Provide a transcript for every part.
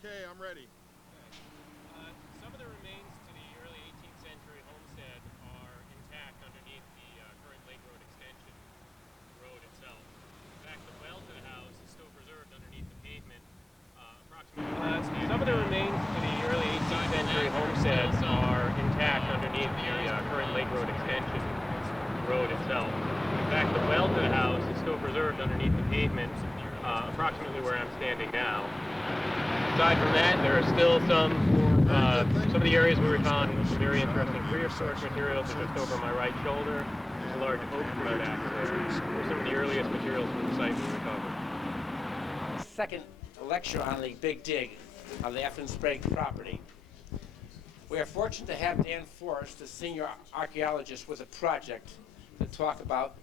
Okay, I'm ready. Some of the remains to the early 18th century homestead are intact underneath the current Lake Road extension road itself. In fact, the well to the house is still preserved underneath the pavement, approximately some of the remains to the early 18th century homestead are intact underneath the current Lake Road extension road itself. In fact, the well to the house is still preserved underneath the pavement, approximately where I'm standing now. Aside from that, there are still some of the areas where we found very interesting prehistoric materials are just over my right shoulder. There's a large oak tree back there. They're some of the earliest materials from the site we recovered. Second lecture on the Big Dig on the Effin Sprague property. We are fortunate to have Dan Forrest, the senior archaeologist with a project, to talk about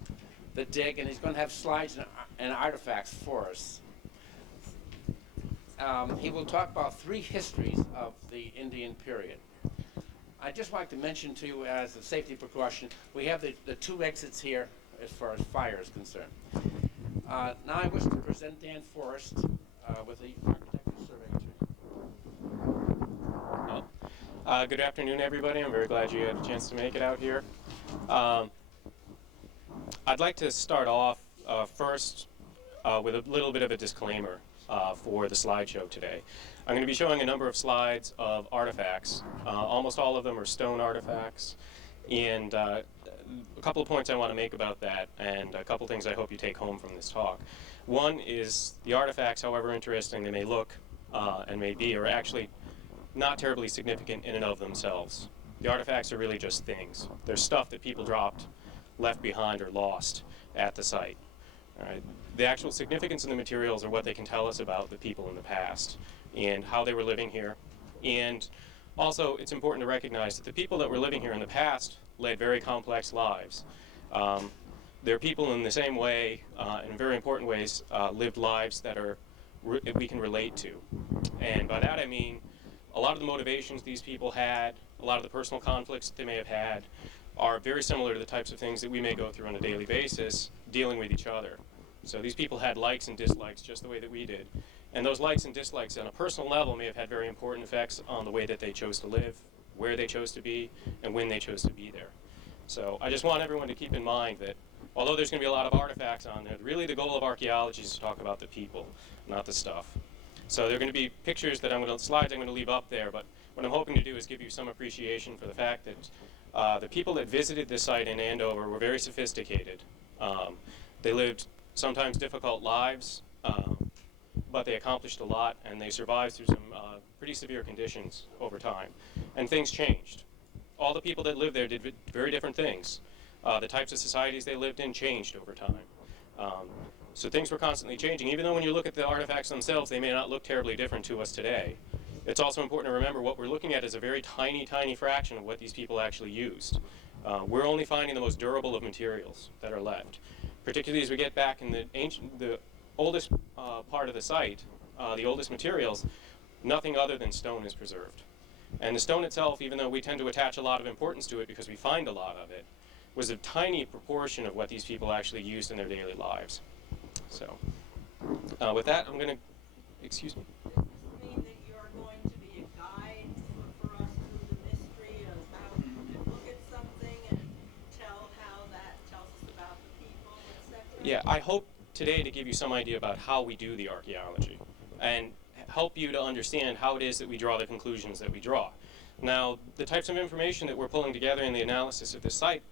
the dig, and he's going to have slides and artifacts for us. He will talk about three histories of the Indian period. I'd just like to mention to you, as a safety precaution, we have the two exits here as far as fire is concerned. Now I wish to present Dan Forrest with the Architectural Survey Training. Good afternoon, everybody. I'm very glad you had a chance to make it out here. I'd like to start off first with a little bit of a disclaimer for the slideshow today. I'm going to be showing a number of slides of artifacts. Almost all of them are stone artifacts. And a couple of points I want to make about that, and a couple things I hope you take home from this talk. One is the artifacts, however interesting they may look and may be, are actually not terribly significant in and of themselves. The artifacts are really just things. They're stuff that people dropped, left behind, or lost at the site. All right. The actual significance of the materials are what they can tell us about the people in the past and how they were living here. And also, it's important to recognize that the people that were living here in the past led very complex lives. They're people in the same way, in very important ways, lived lives that we can relate to. And by that I mean a lot of the motivations these people had, a lot of the personal conflicts that they may have had, are very similar to the types of things that we may go through on a daily basis dealing with each other. So these people had likes and dislikes just the way that we did. And those likes and dislikes on a personal level may have had very important effects on the way that they chose to live, where they chose to be, and when they chose to be there. So I just want everyone to keep in mind that although there's going to be a lot of artifacts on there, really the goal of archaeology is to talk about the people, not the stuff. So there are going to be pictures slides I'm going to leave up there, but what I'm hoping to do is give you some appreciation for the fact that the people that visited this site in Andover were very sophisticated. They lived sometimes difficult lives, but they accomplished a lot, and they survived through some pretty severe conditions over time. And things changed. All the people that lived there did very different things. The types of societies they lived in changed over time. So things were constantly changing. Even though when you look at the artifacts themselves, they may not look terribly different to us today. It's also important to remember what we're looking at is a very tiny, tiny fraction of what these people actually used. We're only finding the most durable of materials that are left. Particularly as we get back in the oldest part of the site, the oldest materials, nothing other than stone is preserved. And the stone itself, even though we tend to attach a lot of importance to it because we find a lot of it, was a tiny proportion of what these people actually used in their daily lives. So, with that, I'm going to, excuse me. Does this mean that you're going to be a guide for us through the mystery of how we can look at something and tell how that tells us about the people, etc.? Yeah, I hope today to give you some idea about how we do the archaeology and help you to understand how it is that we draw the conclusions that we draw. Now, the types of information that we're pulling together in the analysis of this site,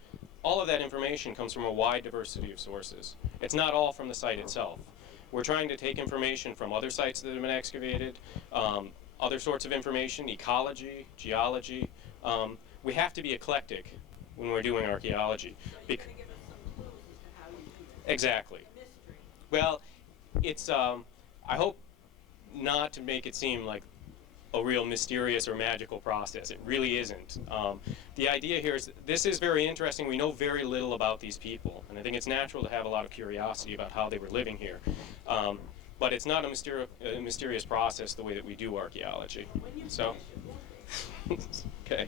all of that information comes from a wide diversity of sources. It's not all from the site itself. We're trying to take information from other sites that have been excavated, other sorts of information, ecology, geology. We have to be eclectic when we're doing archaeology. So you're going to give us some clues as to how you do this. Exactly. It's a mystery. Well, it's, I hope not to make it seem like a real mysterious or magical process. It really isn't. The idea here is this is very interesting. We know very little about these people, and I think it's natural to have a lot of curiosity about how they were living here. But it's not a mysterious process the way that we do archaeology. When you So, finish it, okay.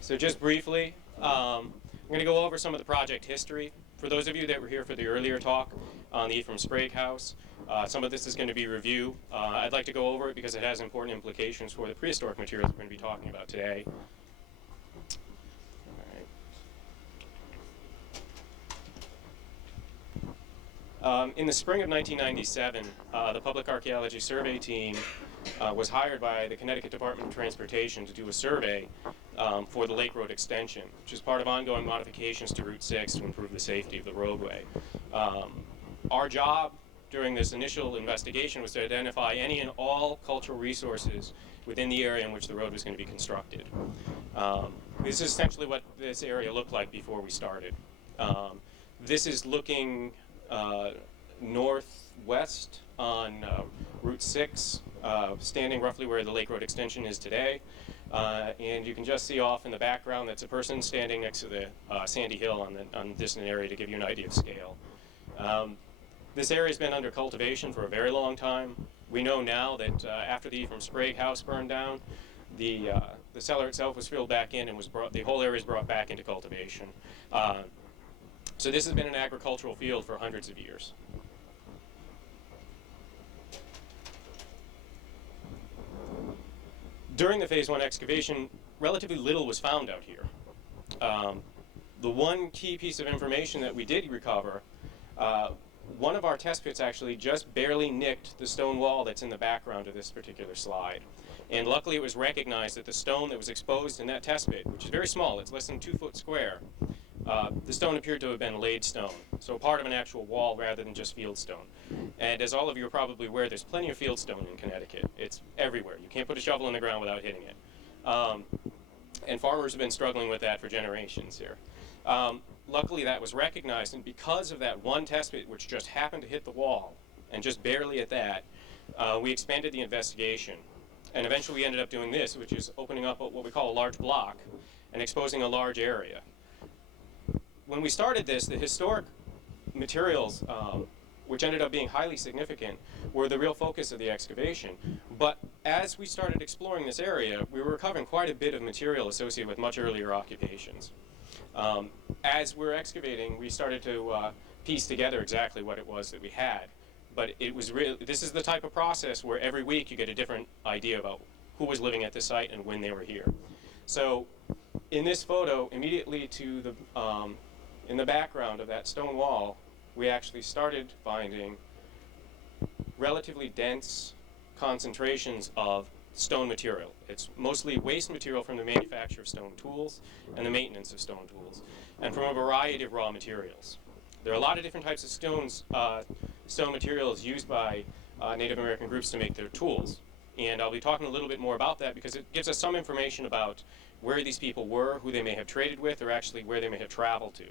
So just briefly, I'm going to go over some of the project history. For those of you that were here for the earlier talk, on the Ephraim Sprague House. Some of this is going to be review. I'd like to go over it because it has important implications for the prehistoric materials we're going to be talking about today. In the spring of 1997, the Public Archaeology Survey team was hired by the Connecticut Department of Transportation to do a survey for the Lake Road extension, which is part of ongoing modifications to Route 6 to improve the safety of the roadway. Our job during this initial investigation was to identify any and all cultural resources within the area in which the road was going to be constructed. This is essentially what this area looked like before we started. This is looking northwest on Route 6, standing roughly where the Lake Road extension is today. And you can just see off in the background that's a person standing next to the sandy hill on the distant area to give you an idea of scale. This area has been under cultivation for a very long time. We know now that after the Ephraim Sprague house burned down, the cellar itself was filled back in and the whole area was brought back into cultivation. So this has been an agricultural field for hundreds of years. During the Phase 1 excavation, relatively little was found out here. The one key piece of information that we did recover, one of our test pits actually just barely nicked the stone wall that's in the background of this particular slide. And luckily it was recognized that the stone that was exposed in that test pit, which is very small, it's less than 2 foot square, the stone appeared to have been laid stone, so part of an actual wall rather than just field stone. And as all of you are probably aware, there's plenty of field stone in Connecticut. It's everywhere. You can't put a shovel in the ground without hitting it. And farmers have been struggling with that for generations here. Luckily that was recognized, and because of that one test pit which just happened to hit the wall, and just barely at that, we expanded the investigation. And eventually we ended up doing this, which is opening up what we call a large block and exposing a large area. When we started this, the historic materials, which ended up being highly significant, were the real focus of the excavation. But as we started exploring this area, we were recovering quite a bit of material associated with much earlier occupations. As we're excavating, we started to piece together exactly what it was that we had. But it was this is the type of process where every week you get a different idea about who was living at the site and when they were here. So in this photo, immediately to the in the background of that stone wall, we actually started finding relatively dense concentrations of stone material. It's mostly waste material from the manufacture of stone tools and the maintenance of stone tools, and from a variety of raw materials. There are a lot of different types of stone materials used by Native American groups to make their tools. And I'll be talking a little bit more about that because it gives us some information about where these people were, who they may have traded with, or actually where they may have traveled to.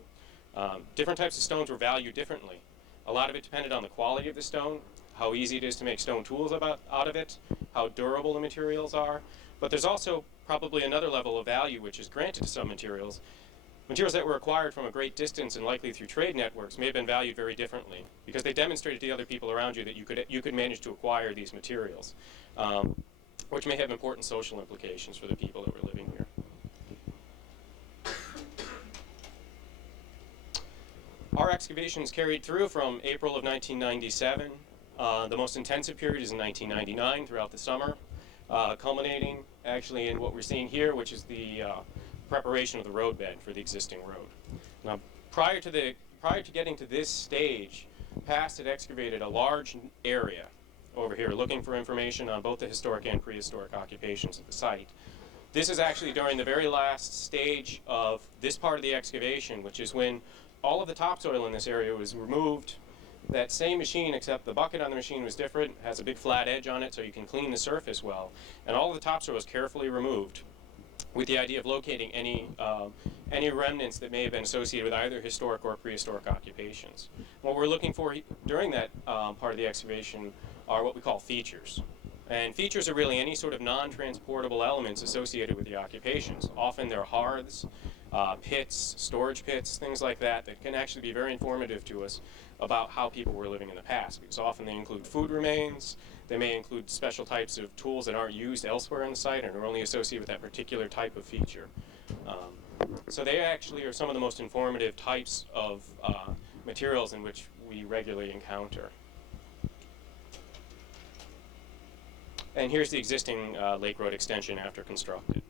Different types of stones were valued differently. A lot of it depended on the quality of the stone, how easy it is to make stone tools out of it, how durable the materials are. But there's also probably another level of value which is granted to some materials. Materials that were acquired from a great distance and likely through trade networks may have been valued very differently because they demonstrated to the other people around you that you could manage to acquire these materials, which may have important social implications for the people that were living here. Our excavations carried through from April of 1997. The most intensive period is in 1999 throughout the summer, culminating actually in what we're seeing here, which is the preparation of the roadbed for the existing road. Now, prior to getting to this stage, PAST had excavated a large area over here looking for information on both the historic and prehistoric occupations of the site. This is actually during the very last stage of this part of the excavation, which is when all of the topsoil in this area was removed. That same machine, except the bucket on the machine was different, has a big flat edge on it so you can clean the surface well, and all of the topsoil was carefully removed with the idea of locating any remnants that may have been associated with either historic or prehistoric occupations. What we're looking for during that part of the excavation are what we call features. And features are really any sort of non-transportable elements associated with the occupations. Often they're hearths, pits, storage pits, things like that can actually be very informative to us about how people were living in the past. Because often they include food remains, they may include special types of tools that aren't used elsewhere on the site and are only associated with that particular type of feature. So they actually are some of the most informative types of materials in which we regularly encounter. And here's the existing Lake Road extension after constructed.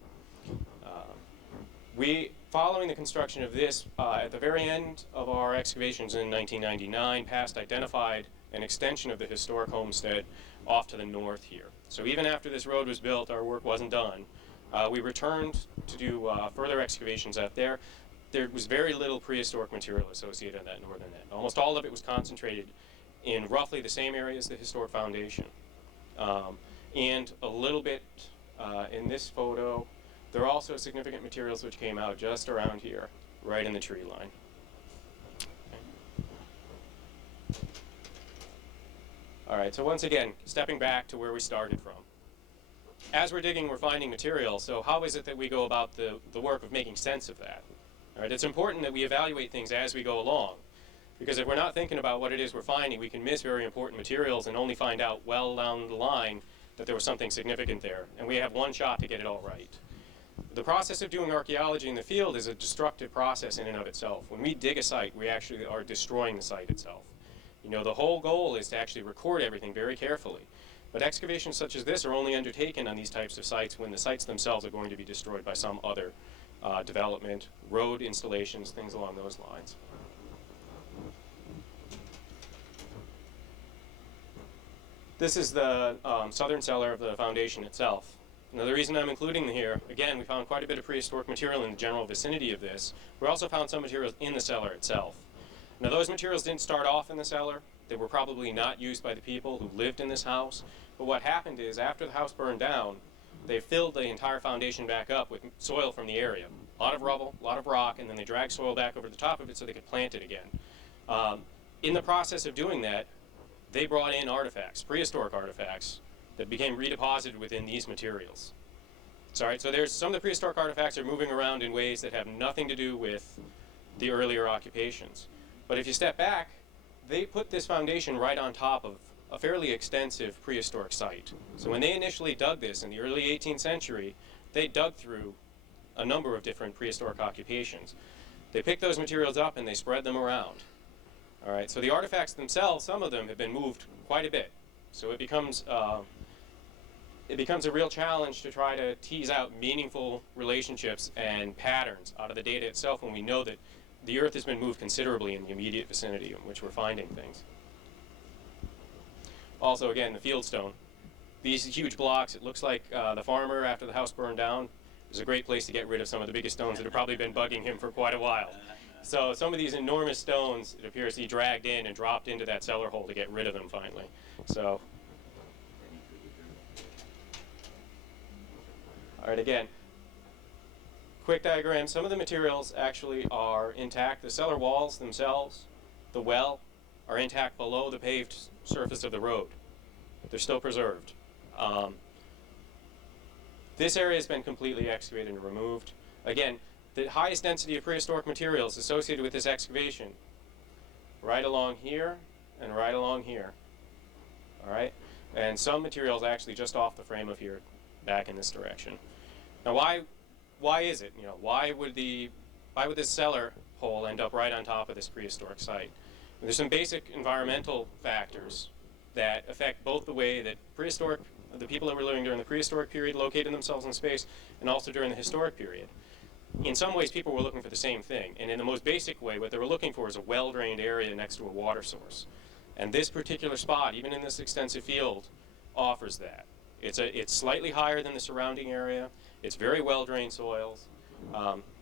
Following the construction of this, at the very end of our excavations in 1999, PAST identified an extension of the historic homestead off to the north here. So even after this road was built, our work wasn't done. We returned to do further excavations out there. There was very little prehistoric material associated in that northern end. Almost all of it was concentrated in roughly the same area as the historic foundation. And a little bit in this photo, there are also significant materials which came out just around here, right in the tree line. Okay. All right, so once again, stepping back to where we started from. As we're digging, we're finding material, so how is it that we go about the work of making sense of that? All right, it's important that we evaluate things as we go along, because if we're not thinking about what it is we're finding, we can miss very important materials and only find out well down the line that there was something significant there, and we have one shot to get it all right. The process of doing archaeology in the field is a destructive process in and of itself. When we dig a site, we actually are destroying the site itself. You know, the whole goal is to actually record everything very carefully. But excavations such as this are only undertaken on these types of sites when the sites themselves are going to be destroyed by some other development, road installations, things along those lines. This is the southern cellar of the foundation itself. Now the reason I'm including them here, again, we found quite a bit of prehistoric material in the general vicinity of this. We also found some materials in the cellar itself. Now those materials didn't start off in the cellar. They were probably not used by the people who lived in this house. But what happened is, after the house burned down, they filled the entire foundation back up with soil from the area. A lot of rubble, a lot of rock, and then they dragged soil back over the top of it so they could plant it again. In the process of doing that, they brought in artifacts, prehistoric artifacts, that became redeposited within these materials. So there's some of the prehistoric artifacts are moving around in ways that have nothing to do with the earlier occupations. But if you step back, they put this foundation right on top of a fairly extensive prehistoric site. So when they initially dug this in the early 18th century, they dug through a number of different prehistoric occupations. They picked those materials up and they spread them around. All right, so the artifacts themselves, some of them have been moved quite a bit. So it becomes a real challenge to try to tease out meaningful relationships and patterns out of the data itself when we know that the earth has been moved considerably in the immediate vicinity in which we're finding things. Also, again, the fieldstone. These huge blocks, it looks like the farmer, after the house burned down, is a great place to get rid of some of the biggest stones that have probably been bugging him for quite a while. So some of these enormous stones, it appears he dragged in and dropped into that cellar hole to get rid of them finally. So, all right, again, quick diagram. Some of the materials actually are intact. The cellar walls themselves, the well, are intact below the paved surface of the road. They're still preserved. This area has been completely excavated and removed. Again, the highest density of prehistoric materials associated with this excavation, right along here and right along here. All right, and some materials actually just off the frame of here, back in this direction. Now, why is it? You know, why would this cellar hole end up right on top of this prehistoric site? And there's some basic environmental factors that affect both the way that the people that were living during the prehistoric period located themselves in space, and also during the historic period. In some ways, people were looking for the same thing, and in the most basic way, what they were looking for is a well-drained area next to a water source. And this particular spot, even in this extensive field, offers that. It's slightly higher than the surrounding area. It's very well-drained soils,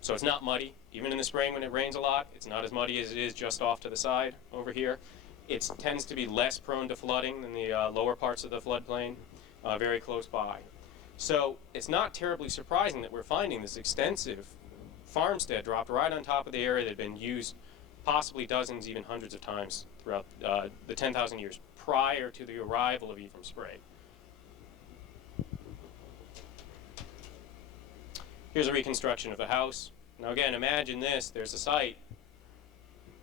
so it's not muddy. Even in the spring when it rains a lot, it's not as muddy as it is just off to the side over here. It tends to be less prone to flooding than the lower parts of the floodplain, very close by. So it's not terribly surprising that we're finding this extensive farmstead dropped right on top of the area that had been used possibly dozens, even hundreds of times throughout the 10,000 years prior to the arrival of Ephraim Sprague. Here's a reconstruction of the house. Now again, imagine this. There's a site,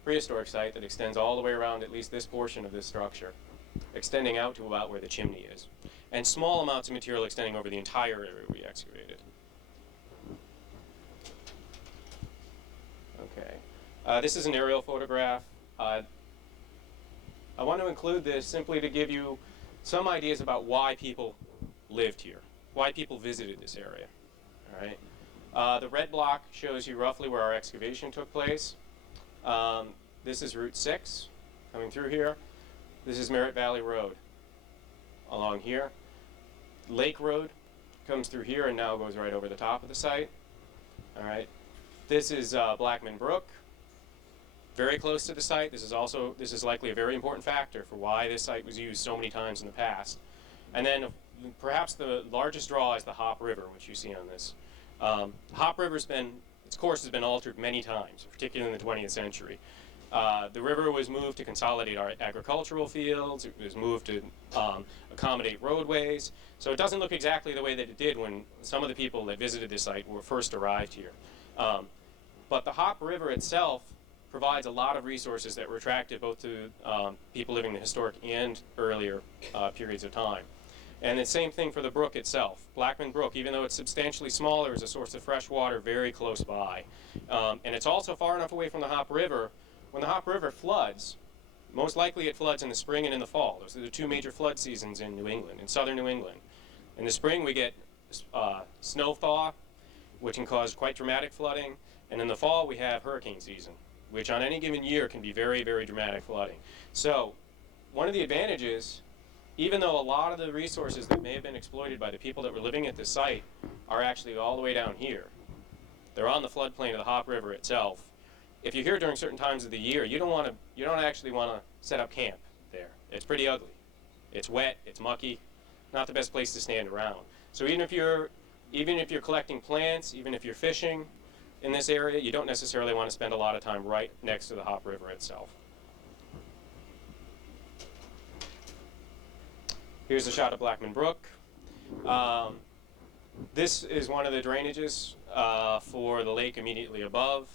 prehistoric site, that extends all the way around at least this portion of this structure, extending out to about where the chimney is, and small amounts of material extending over the entire area we excavated. Okay, this is an aerial photograph. I want to include this simply to give you some ideas about why people lived here, why people visited this area. All right. The red block shows you roughly where our excavation took place. This is Route 6 coming through here. This is Merritt Valley Road along here. Lake Road comes through here and now goes right over the top of the site. All right. This is Blackman Brook, very close to the site. This is likely a very important factor for why this site was used so many times in the past. And then perhaps the largest draw is the Hop River, which you see on this. Hop River's its course has been altered many times, particularly in the 20th century. The river was moved to consolidate our agricultural fields. It was moved to accommodate roadways. So it doesn't look exactly the way that it did when some of the people that visited this site were first arrived here. But the Hop River itself provides a lot of resources that were attractive both to people living in the historic and earlier periods of time. And the same thing for the brook itself. Blackman Brook, even though it's substantially smaller, is a source of fresh water very close by. And it's also far enough away from the Hop River. When the Hop River floods, most likely it floods in the spring and in the fall. Those are the two major flood seasons in New England, in southern New England. In the spring we get snow thaw, which can cause quite dramatic flooding. And in the fall we have hurricane season, which on any given year can be very, very dramatic flooding. So one of the advantages, even though a lot of the resources that may have been exploited by the people that were living at this site are actually all the way down here, they're on the floodplain of the Hop River itself. If you're here during certain times of the year, you don't actually want to set up camp there. It's pretty ugly. It's wet, it's mucky, not the best place to stand around. So even if you're collecting plants, even if you're fishing in this area, you don't necessarily want to spend a lot of time right next to the Hop River itself. Here's a shot of Blackman Brook. This is one of the drainages for the lake immediately above.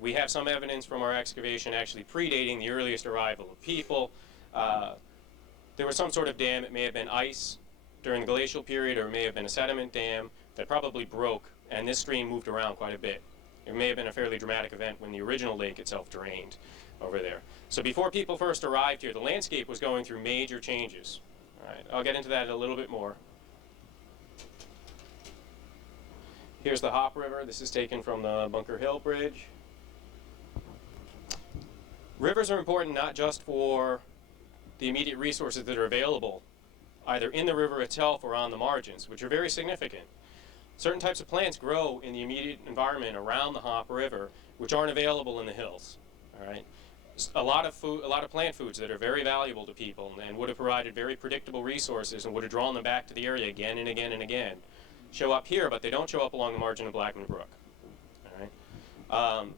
We have some evidence from our excavation actually predating the earliest arrival of people. There was some sort of dam. It may have been ice during the glacial period, or it may have been a sediment dam that probably broke, and this stream moved around quite a bit. It may have been a fairly dramatic event when the original lake itself drained over there. So before people first arrived here, the landscape was going through major changes. All right, I'll get into that a little bit more. Here's the Hop River. This is taken from the Bunker Hill Bridge. Rivers are important not just for the immediate resources that are available, either in the river itself or on the margins, which are very significant. Certain types of plants grow in the immediate environment around the Hop River, which aren't available in the hills. All right, a lot of plant foods that are very valuable to people and would have provided very predictable resources and would have drawn them back to the area again and again and again, show up here, but they don't show up along the margin of Blackman Brook. All right.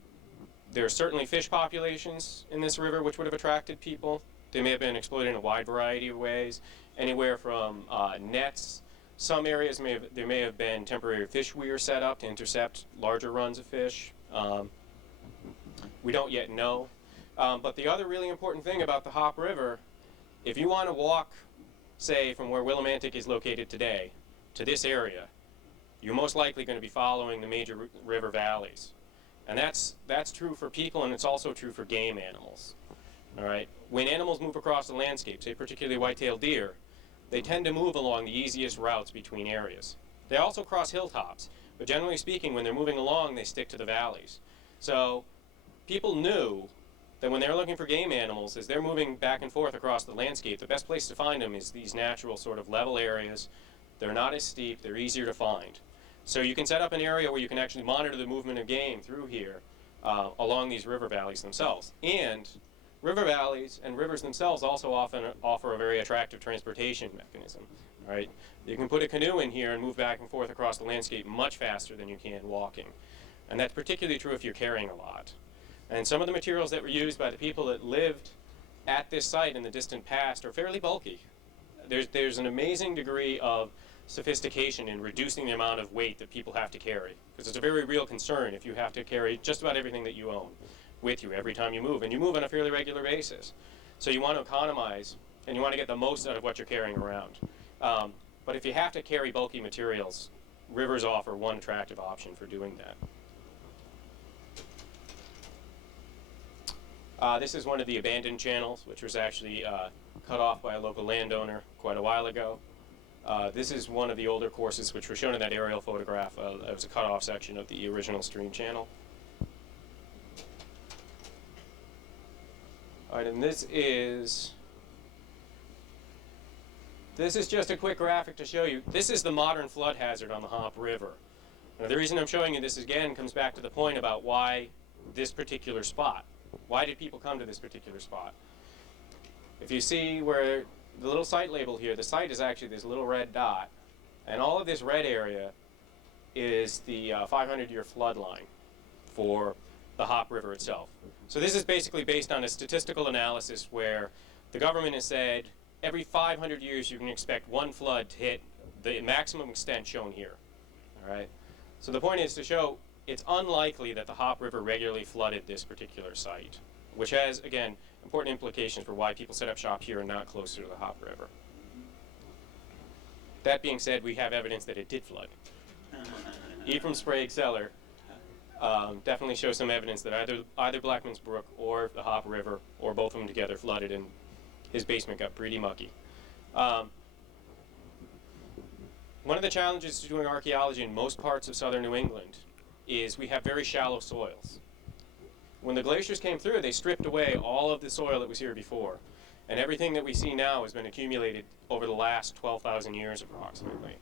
There are certainly fish populations in this river which would have attracted people. They may have been exploited in a wide variety of ways, anywhere from nets. Some areas there may have been temporary fish weirs set up to intercept larger runs of fish. We don't yet know. But the other really important thing about the Hop River, if you want to walk, say, from where Willimantic is located today to this area, you're most likely going to be following the major river valleys. And that's true for people, and it's also true for game animals. All right? When animals move across the landscape, say particularly white-tailed deer, they tend to move along the easiest routes between areas. They also cross hilltops, but generally speaking, when they're moving along, they stick to the valleys. So people knew that when they're looking for game animals, as they're moving back and forth across the landscape, the best place to find them is these natural sort of level areas. They're not as steep, they're easier to find. So you can set up an area where you can actually monitor the movement of game through here along these river valleys themselves. And river valleys and rivers themselves also often offer a very attractive transportation mechanism. Right? You can put a canoe in here and move back and forth across the landscape much faster than you can walking. And that's particularly true if you're carrying a lot. And some of the materials that were used by the people that lived at this site in the distant past are fairly bulky. There's an amazing degree of sophistication in reducing the amount of weight that people have to carry, because it's a very real concern if you have to carry just about everything that you own with you every time you move, and you move on a fairly regular basis. So you want to economize, and you want to get the most out of what you're carrying around. But if you have to carry bulky materials, rivers offer one attractive option for doing that. This is one of the abandoned channels, which was actually cut off by a local landowner quite a while ago. This is one of the older courses, which was shown in that aerial photograph. It was a cut-off section of the original stream channel. All right, and this is just a quick graphic to show you. This is the modern flood hazard on the Hop River. Now, the reason I'm showing you this again comes back to the point about why this particular spot. Why did people come to this particular spot? If you see where the little site label here, the site is actually this little red dot, and all of this red area is the 500-year flood line for the Hop River itself. So this is basically based on a statistical analysis where the government has said every 500 years you can expect one flood to hit the maximum extent shown here. All right. So the point is to show it's unlikely that the Hop River regularly flooded this particular site, which has, again, important implications for why people set up shop here and not closer to the Hop River. That being said, we have evidence that it did flood. Ephraim Sprague's cellar definitely shows some evidence that either Blackman's Brook or the Hop River, or both of them together, flooded, and his basement got pretty mucky. One of the challenges to doing archaeology in most parts of southern New England is we have very shallow soils. When the glaciers came through, they stripped away all of the soil that was here before, and everything that we see now has been accumulated over the last 12,000 years approximately.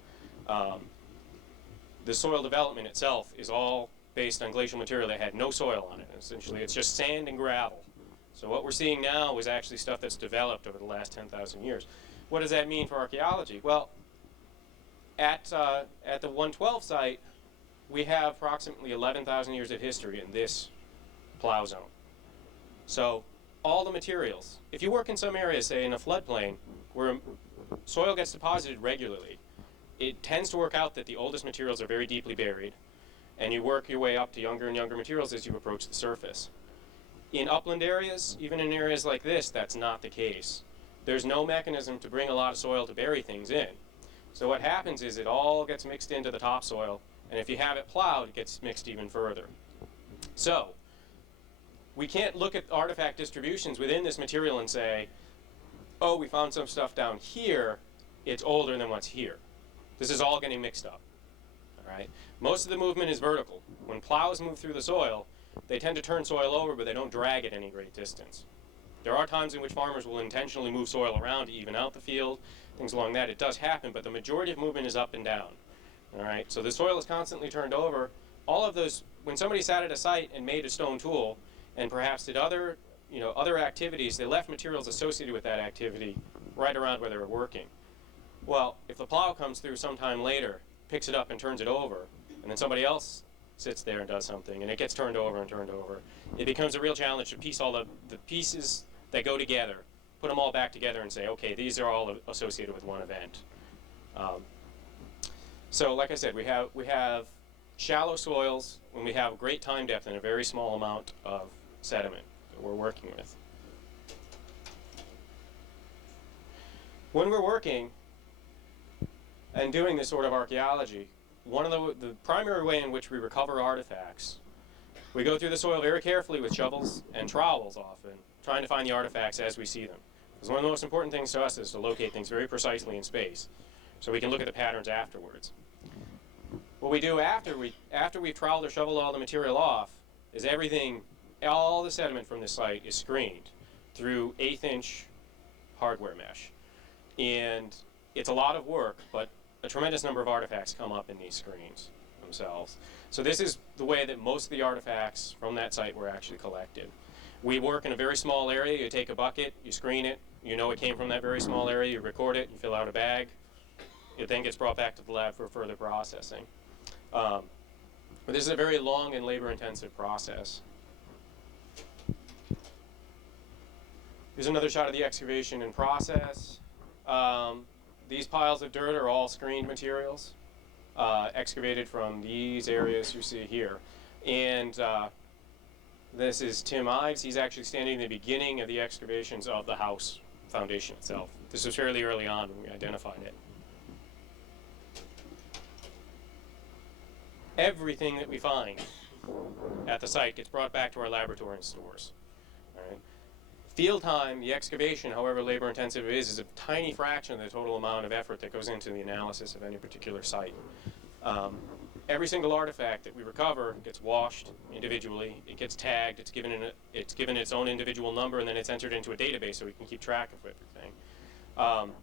The soil development itself is all based on glacial material that had no soil on it. Essentially, it's just sand and gravel. So what we're seeing now is actually stuff that's developed over the last 10,000 years. What does that mean for archaeology? Well, at the 112 site, we have approximately 11,000 years of history in this plow zone. So all the materials, if you work in some areas, say in a floodplain, where soil gets deposited regularly, it tends to work out that the oldest materials are very deeply buried, and you work your way up to younger and younger materials as you approach the surface. In upland areas, even in areas like this, that's not the case. There's no mechanism to bring a lot of soil to bury things in. So what happens is it all gets mixed into the topsoil, and if you have it plowed, it gets mixed even further. So we can't look at artifact distributions within this material and say, oh, we found some stuff down here, it's older than what's here. This is all getting mixed up. All right? Most of the movement is vertical. When plows move through the soil, they tend to turn soil over, but they don't drag it any great distance. There are times in which farmers will intentionally move soil around to even out the field, things along that. It does happen, but the majority of movement is up and down. All right? So the soil is constantly turned over. All of those, when somebody sat at a site and made a stone tool and perhaps did other activities, they left materials associated with that activity right around where they were working. Well, if the plow comes through sometime later, picks it up and turns it over, and then somebody else sits there and does something, and it gets turned over and turned over, it becomes a real challenge to piece all the pieces that go together, put them all back together and say, okay, these are all associated with one event. So like I said, we have shallow soils when we have great time depth and a very small amount of sediment that we're working with. When we're working and doing this sort of archaeology, one of the primary way in which we recover artifacts, we go through the soil very carefully with shovels and trowels often, trying to find the artifacts as we see them. Because one of the most important things to us is to locate things very precisely in space, so we can look at the patterns afterwards. What we do after we've troweled or shoveled all the material off is all the sediment from this site is screened through 1/8-inch hardware mesh. And it's a lot of work, but a tremendous number of artifacts come up in these screens themselves. So this is the way that most of the artifacts from that site were actually collected. We work in a very small area. You take a bucket, you screen it, you know it came from that very small area, you record it, you fill out a bag. It then gets brought back to the lab for further processing. But this is a very long and labor-intensive process. Here's another shot of the excavation and process. These piles of dirt are all screened materials, excavated from these areas you see here. And this is Tim Ives. He's actually standing in the beginning of the excavations of the house foundation itself. This was fairly early on when we identified it. Everything that we find at the site gets brought back to our laboratory and stores. All right? field time, the excavation, however labor intensive it is a tiny fraction of the total amount of effort that goes into the analysis of any particular site. Every single artifact that we recover gets washed individually. It gets tagged. It's given its own individual number, and then it's entered into a database so we can keep track of everything.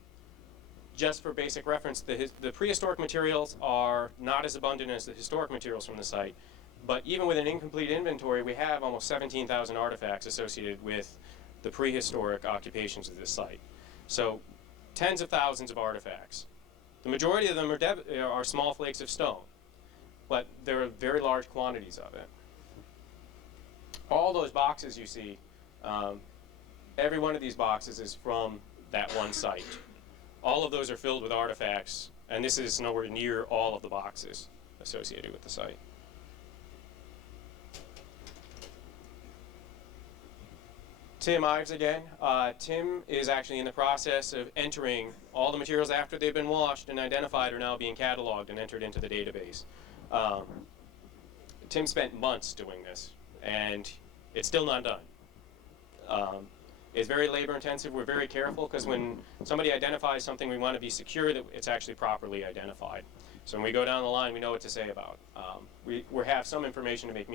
Just for basic reference, the prehistoric materials are not as abundant as the historic materials from the site, but even with an incomplete inventory, we have almost 17,000 artifacts associated with the prehistoric occupations of this site. So tens of thousands of artifacts. The majority of them are small flakes of stone, but there are very large quantities of it. All those boxes you see, every one of these boxes is from that one site. All of those are filled with artifacts, and this is nowhere near all of the boxes associated with the site. Tim Ives again. Tim is actually in the process of entering all the materials after they've been washed and identified are now being cataloged and entered into the database. Tim spent months doing this, and it's still not done. It's very labor intensive. We're very careful because when somebody identifies something, we want to be secure that it's actually properly identified. So when we go down the line, we know what to say about. We have some information to make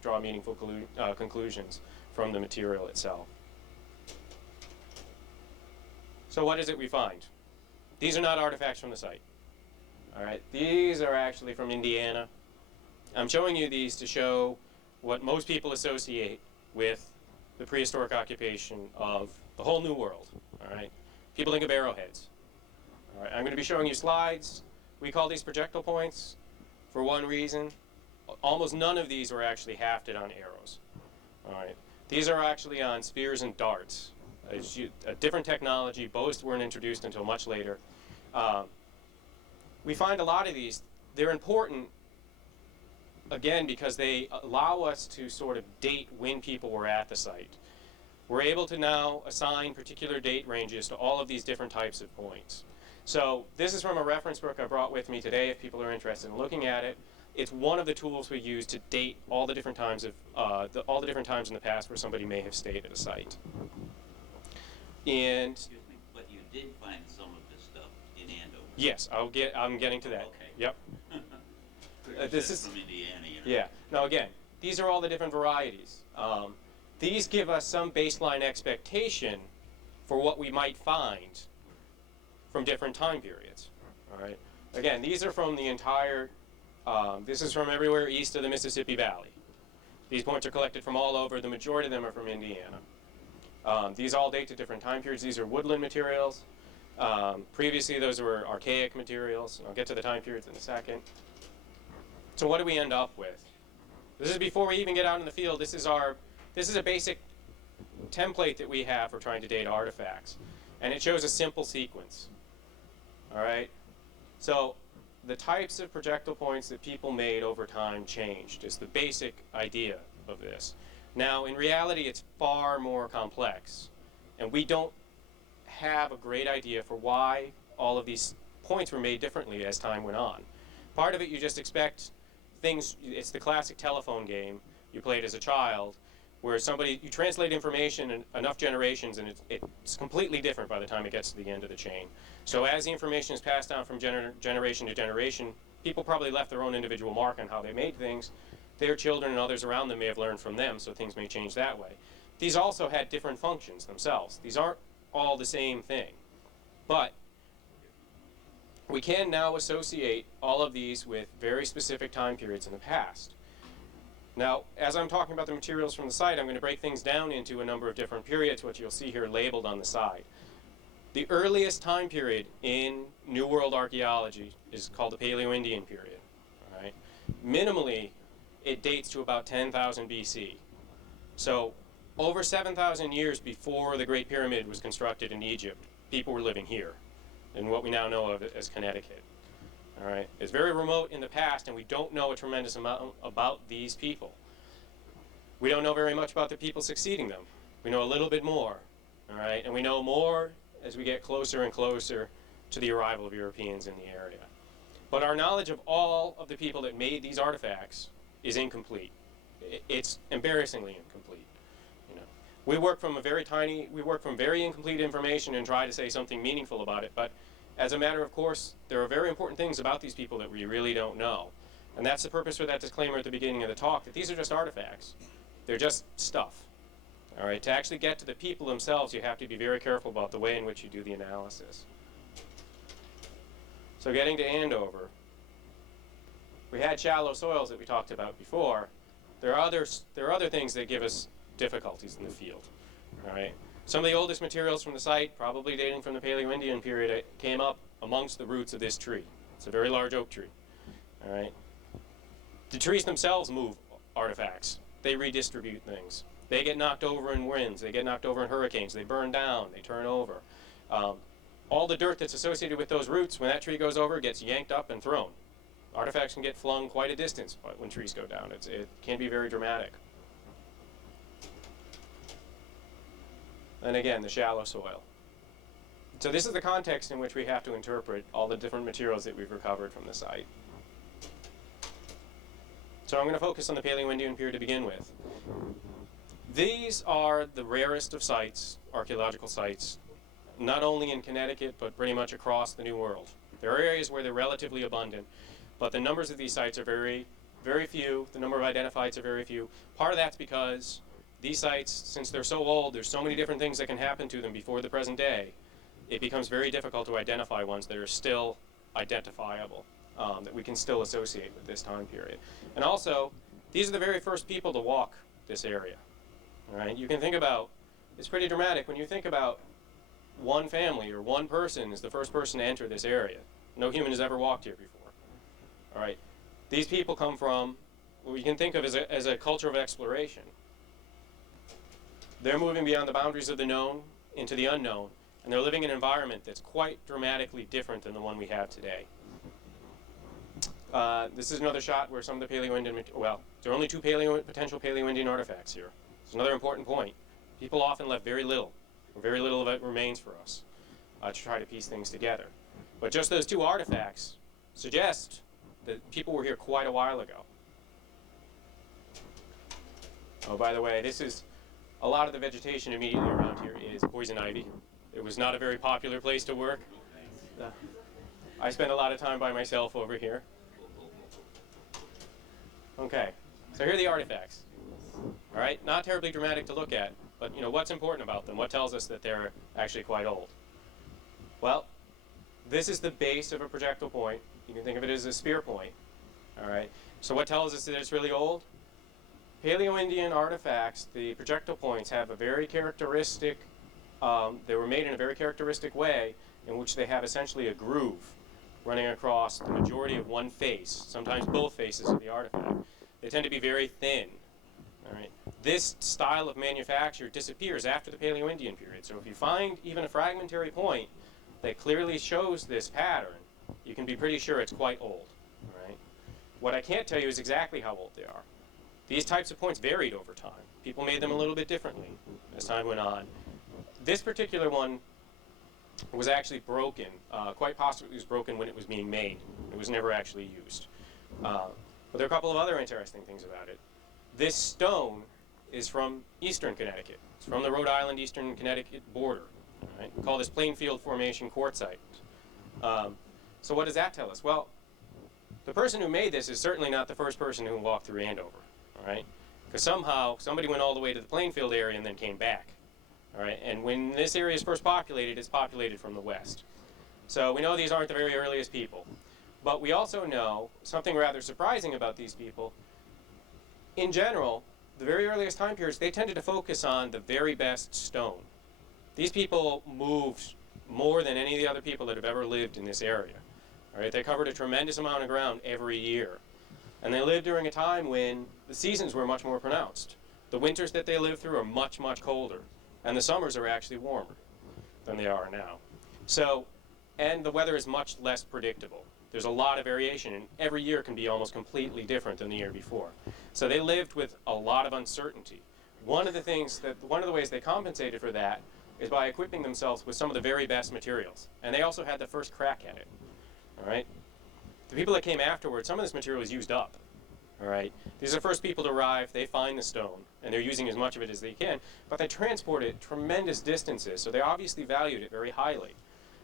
draw meaningful conclusions from the material itself. So what is it we find? These are not artifacts from the site. All right, these are actually from Indiana. I'm showing you these to show what most people associate with the prehistoric occupation of the whole New World. All right, people think of arrowheads. All right, I'm going to be showing you slides. We call these projectile points for one reason. Almost none of these were actually hafted on arrows. All right, these are actually on spears and darts. A different technology. Bows weren't introduced until much later. We find a lot of these. They're important, again, because they allow us to sort of date when people were at the site. We're able to now assign particular date ranges to all of these different types of points. So this is from a reference book I brought with me today if people are interested in looking at it. It's one of the tools we use to date all the different times all the different times in the past where somebody may have stayed at a site. And Excuse me, but you did find some of this stuff in Andover. yes, I'm getting to that. Okay. Yep. This is from Indiana. You know. Yeah. Now again, these are all the different varieties. These give us some baseline expectation for what we might find from different time periods. All right. Again, these are from the entire. This is from everywhere east of the Mississippi Valley. These points are collected from all over. The majority of them are from Indiana. These all date to different time periods. These are woodland materials. Previously, those were archaic materials. I'll get to the time periods in a second. So what do we end up with? This is before we even get out in the field. This is a basic template that we have for trying to date artifacts. And it shows a simple sequence. All right? So the types of projectile points that people made over time changed is the basic idea of this. Now, in reality, it's far more complex. And we don't have a great idea for why all of these points were made differently as time went on. Part of it, you just expect things, it's the classic telephone game you played as a child, where you translate information in enough generations and it's completely different by the time it gets to the end of the chain. So as the information is passed down from generation to generation, people probably left their own individual mark on how they made things. Their children and others around them may have learned from them, so things may change that way. These also had different functions themselves. These aren't all the same thing. But we can now associate all of these with very specific time periods in the past. Now, as I'm talking about the materials from the site, I'm going to break things down into a number of different periods, which you'll see here labeled on the side. The earliest time period in New World archaeology is called the Paleo-Indian period. All right? Minimally, it dates to about 10,000 BC. So over 7,000 years before the Great Pyramid was constructed in Egypt, people were living here in what we now know of as Connecticut. All right? It's very remote in the past, and we don't know a tremendous amount about these people. We don't know very much about the people succeeding them. We know a little bit more, all right? And we know more as we get closer and closer to the arrival of Europeans in the area. But our knowledge of all of the people that made these artifacts is incomplete. It's embarrassingly incomplete. You know, We work from very incomplete information and try to say something meaningful about it, but as a matter of course, there are very important things about these people that we really don't know. And that's the purpose for that disclaimer at the beginning of the talk, that these are just artifacts. They're just stuff. All right, to actually get to the people themselves, you have to be very careful about the way in which you do the analysis. So getting to Andover, we had shallow soils that we talked about before. There are other things that give us difficulties in the field. All right, some of the oldest materials from the site, probably dating from the Paleo-Indian period, came up amongst the roots of this tree. It's a very large oak tree. All right, the trees themselves move artifacts. They redistribute things. They get knocked over in winds. They get knocked over in hurricanes. They burn down. They turn over. All the dirt that's associated with those roots, when that tree goes over, gets yanked up and thrown. Artifacts can get flung quite a distance when trees go down. It can be very dramatic. And again, the shallow soil. So this is the context in which we have to interpret all the different materials that we've recovered from the site. So I'm going to focus on the Paleo-Indian period to begin with. These are the rarest of sites, archaeological sites, not only in Connecticut, but pretty much across the New World. There are areas where they're relatively abundant, but the numbers of these sites are very, very few. The number of identifieds are very few. Part of that's because these sites, since they're so old, there's so many different things that can happen to them before the present day, it becomes very difficult to identify ones that are still identifiable, that we can still associate with this time period. And also, these are the very first people to walk this area. All right, you can think about, it's pretty dramatic when you think about one family or one person is the first person to enter this area. No human has ever walked here before. All right, these people come from what we can think of as a culture of exploration. They're moving beyond the boundaries of the known into the unknown, and they're living in an environment that's quite dramatically different than the one we have today. This is another shot where some of the Paleo-Indian, well, there are only two potential Paleo-Indian artifacts here. It's another important point. People often left very little, or very little of it remains for us to try to piece things together. But just those two artifacts suggest that people were here quite a while ago. Oh, by the way, this is, a lot of the vegetation immediately around here is poison ivy. It was not a very popular place to work. I spent a lot of time by myself over here. Okay, so here are the artifacts. All right, not terribly dramatic to look at, but you know, what's important about them? What tells us that they're actually quite old? Well, this is the base of a projectile point. You can think of it as a spear point. All right, so what tells us that it's really old? Paleo-Indian artifacts, the projectile points have a very characteristic, they were made in a very characteristic way in which they have essentially a groove running across the majority of one face, sometimes both faces of the artifact. They tend to be very thin. All right. This style of manufacture disappears after the Paleo-Indian period. So if you find even a fragmentary point that clearly shows this pattern, you can be pretty sure it's quite old. All right. What I can't tell you is exactly how old they are. These types of points varied over time. People made them a little bit differently as time went on. This particular one was actually broken. Quite possibly it was broken when it was being made. It was never actually used. But there are a couple of other interesting things about it. This stone is from eastern Connecticut. It's from the Rhode Island eastern Connecticut border. Right? We call this Plainfield Formation quartzite. So what does that tell us? Well, the person who made this is certainly not the first person who walked through Andover. All right? Because somehow somebody went all the way to the Plainfield area and then came back. All right? And when this area is first populated, it's populated from the west. So we know these aren't the very earliest people. But we also know something rather surprising about these people. In general, the very earliest time periods, they tended to focus on the very best stone. These people moved more than any of the other people that have ever lived in this area. All right? They covered a tremendous amount of ground every year. And they lived during a time when the seasons were much more pronounced. The winters that they lived through are much, much colder. And the summers are actually warmer than they are now. So, and the weather is much less predictable. There's a lot of variation, and every year can be almost completely different than the year before. So they lived with a lot of uncertainty. One of the ways they compensated for that is by equipping themselves with some of the very best materials. And they also had the first crack at it. All right? The people that came afterwards, some of this material was used up. All right, these are the first people to arrive. They find the stone, and they're using as much of it as they can, but they transport it tremendous distances, so they obviously valued it very highly.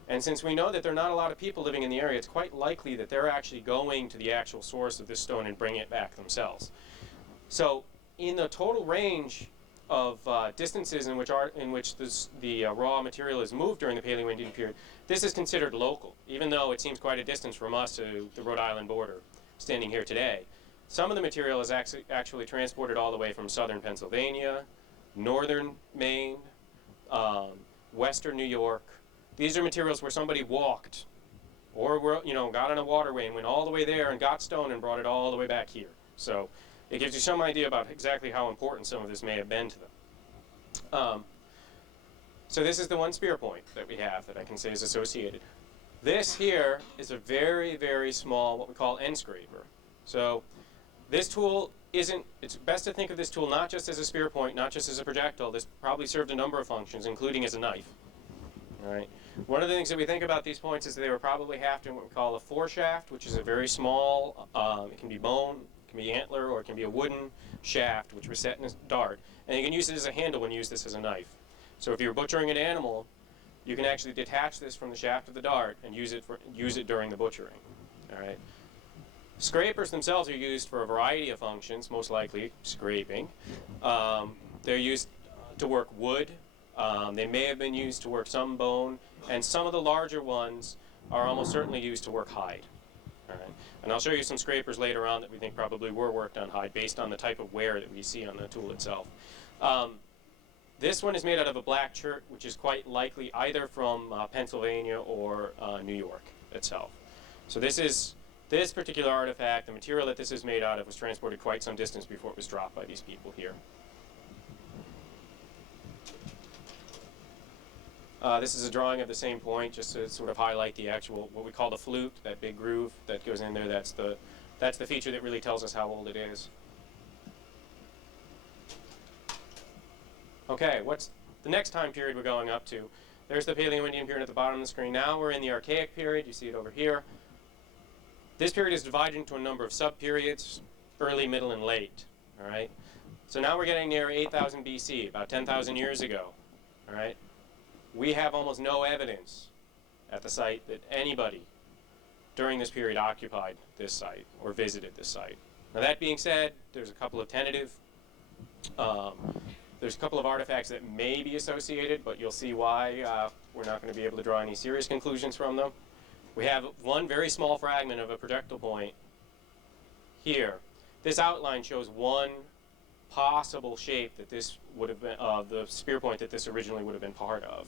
And since we know that there are not a lot of people living in the area, it's quite likely that they're actually going to the actual source of this stone and bringing it back themselves. So in the total range of distances in which the raw material is moved during the Paleo-Indian period, this is considered local, even though it seems quite a distance from us to the Rhode Island border, standing here today. Some of the material is actually transported all the way from southern Pennsylvania, northern Maine, western New York. These are materials where somebody walked or got on a waterway and went all the way there and got stone and brought it all the way back here. So it gives you some idea about exactly how important some of this may have been to them. So this is the one spear point that we have that I can say is associated. This here is a very, very small, what we call end scraper. So this tool it's best to think of this tool not just as a spear point, not just as a projectile. This probably served a number of functions, including as a knife. All right. One of the things that we think about these points is that they were probably hafted in what we call a foreshaft, which is a very small, it can be bone, it can be antler, or it can be a wooden shaft, which was set in a dart. And you can use it as a handle when you use this as a knife. So if you're butchering an animal, you can actually detach this from the shaft of the dart and use it during the butchering. All right. Scrapers themselves are used for a variety of functions, most likely scraping. They're used to work wood. They may have been used to work some bone, and some of the larger ones are almost certainly used to work hide. All right. And I'll show you some scrapers later on that we think probably were worked on hide based on the type of wear that we see on the tool itself. This one is made out of a black chert, which is quite likely either from Pennsylvania or New York itself. So this particular artifact, the material that this is made out of, was transported quite some distance before it was dropped by these people here. This is a drawing of the same point, just to sort of highlight the actual, what we call the flute, that big groove that goes in there. That's the feature that really tells us how old it is. Okay, what's the next time period we're going up to? There's the Paleo-Indian period at the bottom of the screen. Now we're in the Archaic period. You see it over here. This period is divided into a number of sub-periods, early, middle, and late. All right. So now we're getting near 8,000 BC, about 10,000 years ago. All right. We have almost no evidence at the site that anybody during this period occupied this site or visited this site. Now that being said, there's a couple of tentative, there's a couple of artifacts that may be associated, but you'll see why we're not going to be able to draw any serious conclusions from them. We have one very small fragment of a projectile point here. This outline shows one possible shape that this would have been, the spear point that this originally would have been part of.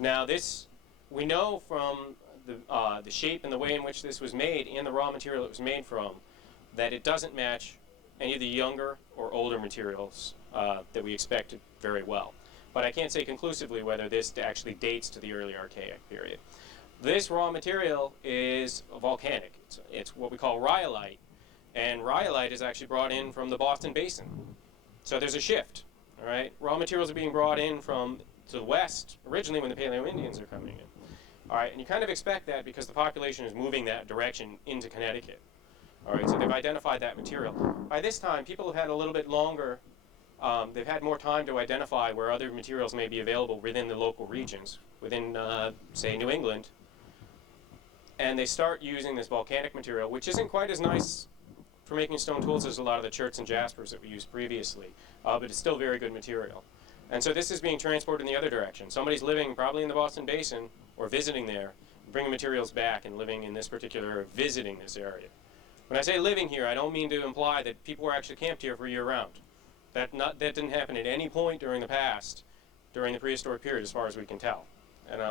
Now this, we know from the shape and the way in which this was made and the raw material it was made from, that it doesn't match any of the younger or older materials that we expected very well. But I can't say conclusively whether this actually dates to the early Archaic period. This raw material is volcanic. It's what we call rhyolite, and rhyolite is actually brought in from the Boston Basin. So there's a shift, all right? Raw materials are being brought in from to the west, originally when the Paleo-Indians are coming in. All right, and you kind of expect that because the population is moving that direction into Connecticut. All right, so they've identified that material. By this time, people have had a little bit longer, they've had more time to identify where other materials may be available within the local regions, within, say, New England. And they start using this volcanic material, which isn't quite as nice for making stone tools as a lot of the cherts and jaspers that we used previously, but it's still very good material. And so this is being transported in the other direction. Somebody's living probably in the Boston Basin or visiting there, bringing materials back and living in this particular, visiting this area. When I say living here, I don't mean to imply that people were actually camped here for year-round. That didn't happen at any point during the past, during the prehistoric period, as far as we can tell. And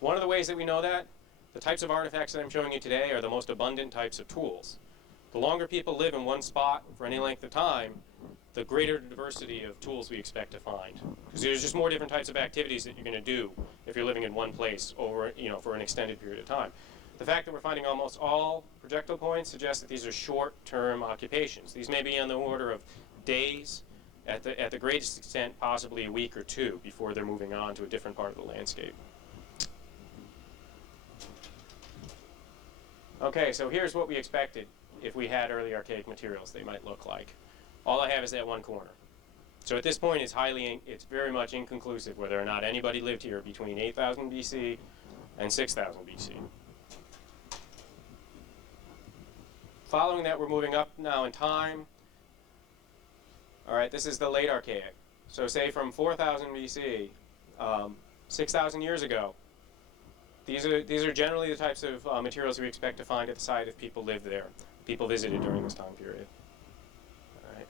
one of the ways that we know that, the types of artifacts that I'm showing you today are the most abundant types of tools. The longer people live in one spot for any length of time, the greater diversity of tools we expect to find. Because there's just more different types of activities that you're going to do if you're living in one place over, for an extended period of time. The fact that we're finding almost all projectile points suggests that these are short-term occupations. These may be on the order of days, at the greatest extent possibly a week or two before they're moving on to a different part of the landscape. Okay, so here's what we expected. if we had early archaic materials, they might look like. All I have is that one corner. So at this point, it's very much inconclusive whether or not anybody lived here between 8,000 BC and 6,000 BC. Following that, we're moving up now in time. All right, this is the late archaic. So say from 4,000 BC, 6,000 years ago. These are generally the types of materials we expect to find at the site if people lived there, people visited during this time period. All right.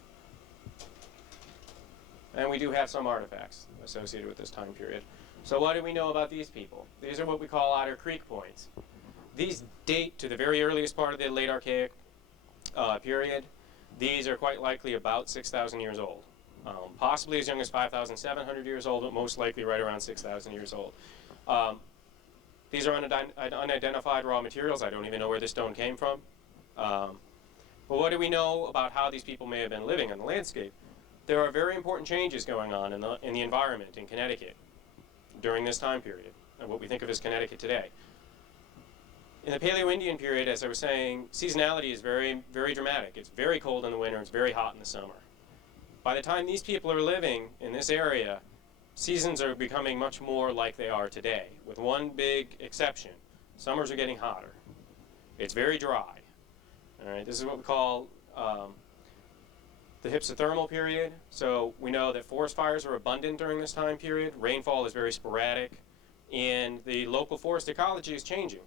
And we do have some artifacts associated with this time period. So what do we know about these people? These are what we call Otter Creek points. These date to the very earliest part of the late archaic period. These are quite likely about 6,000 years old. Possibly as young as 5,700 years old, but most likely right around 6,000 years old. These are unidentified raw materials. I don't even know where this stone came from. But what do we know about how these people may have been living on the landscape? There are very important changes going on in the environment in Connecticut during this time period, and what we think of as Connecticut today. In the Paleo-Indian period, as I was saying, seasonality is very, very dramatic. It's very cold in the winter, it's very hot in the summer. By the time these people are living in this area, seasons are becoming much more like they are today, with one big exception. Summers are getting hotter. It's very dry. All right, this is what we call the hypsothermal period. So we know that forest fires are abundant during this time period. Rainfall is very sporadic, and the local forest ecology is changing.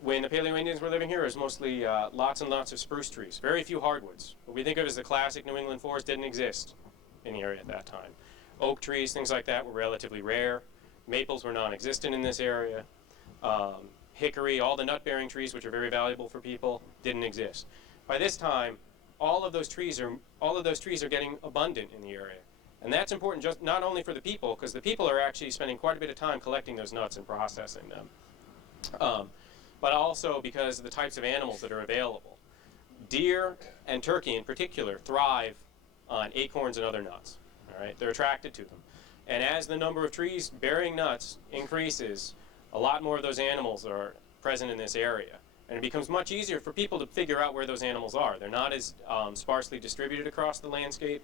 When the Paleo-Indians were living here, it was mostly lots and lots of spruce trees, very few hardwoods. What we think of as the classic New England forest didn't exist in the area at that time. Oak trees, things like that were relatively rare. Maples were non-existent in this area. Hickory, all the nut-bearing trees, which are very valuable for people, didn't exist. By this time, all of those trees are getting abundant in the area. And that's important just not only for the people, because the people are actually spending quite a bit of time collecting those nuts and processing them. But also because of the types of animals that are available. Deer and turkey in particular thrive on acorns and other nuts. All right? They're attracted to them. And as the number of trees bearing nuts increases, a lot more of those animals are present in this area. And it becomes much easier for people to figure out where those animals are. They're not as sparsely distributed across the landscape.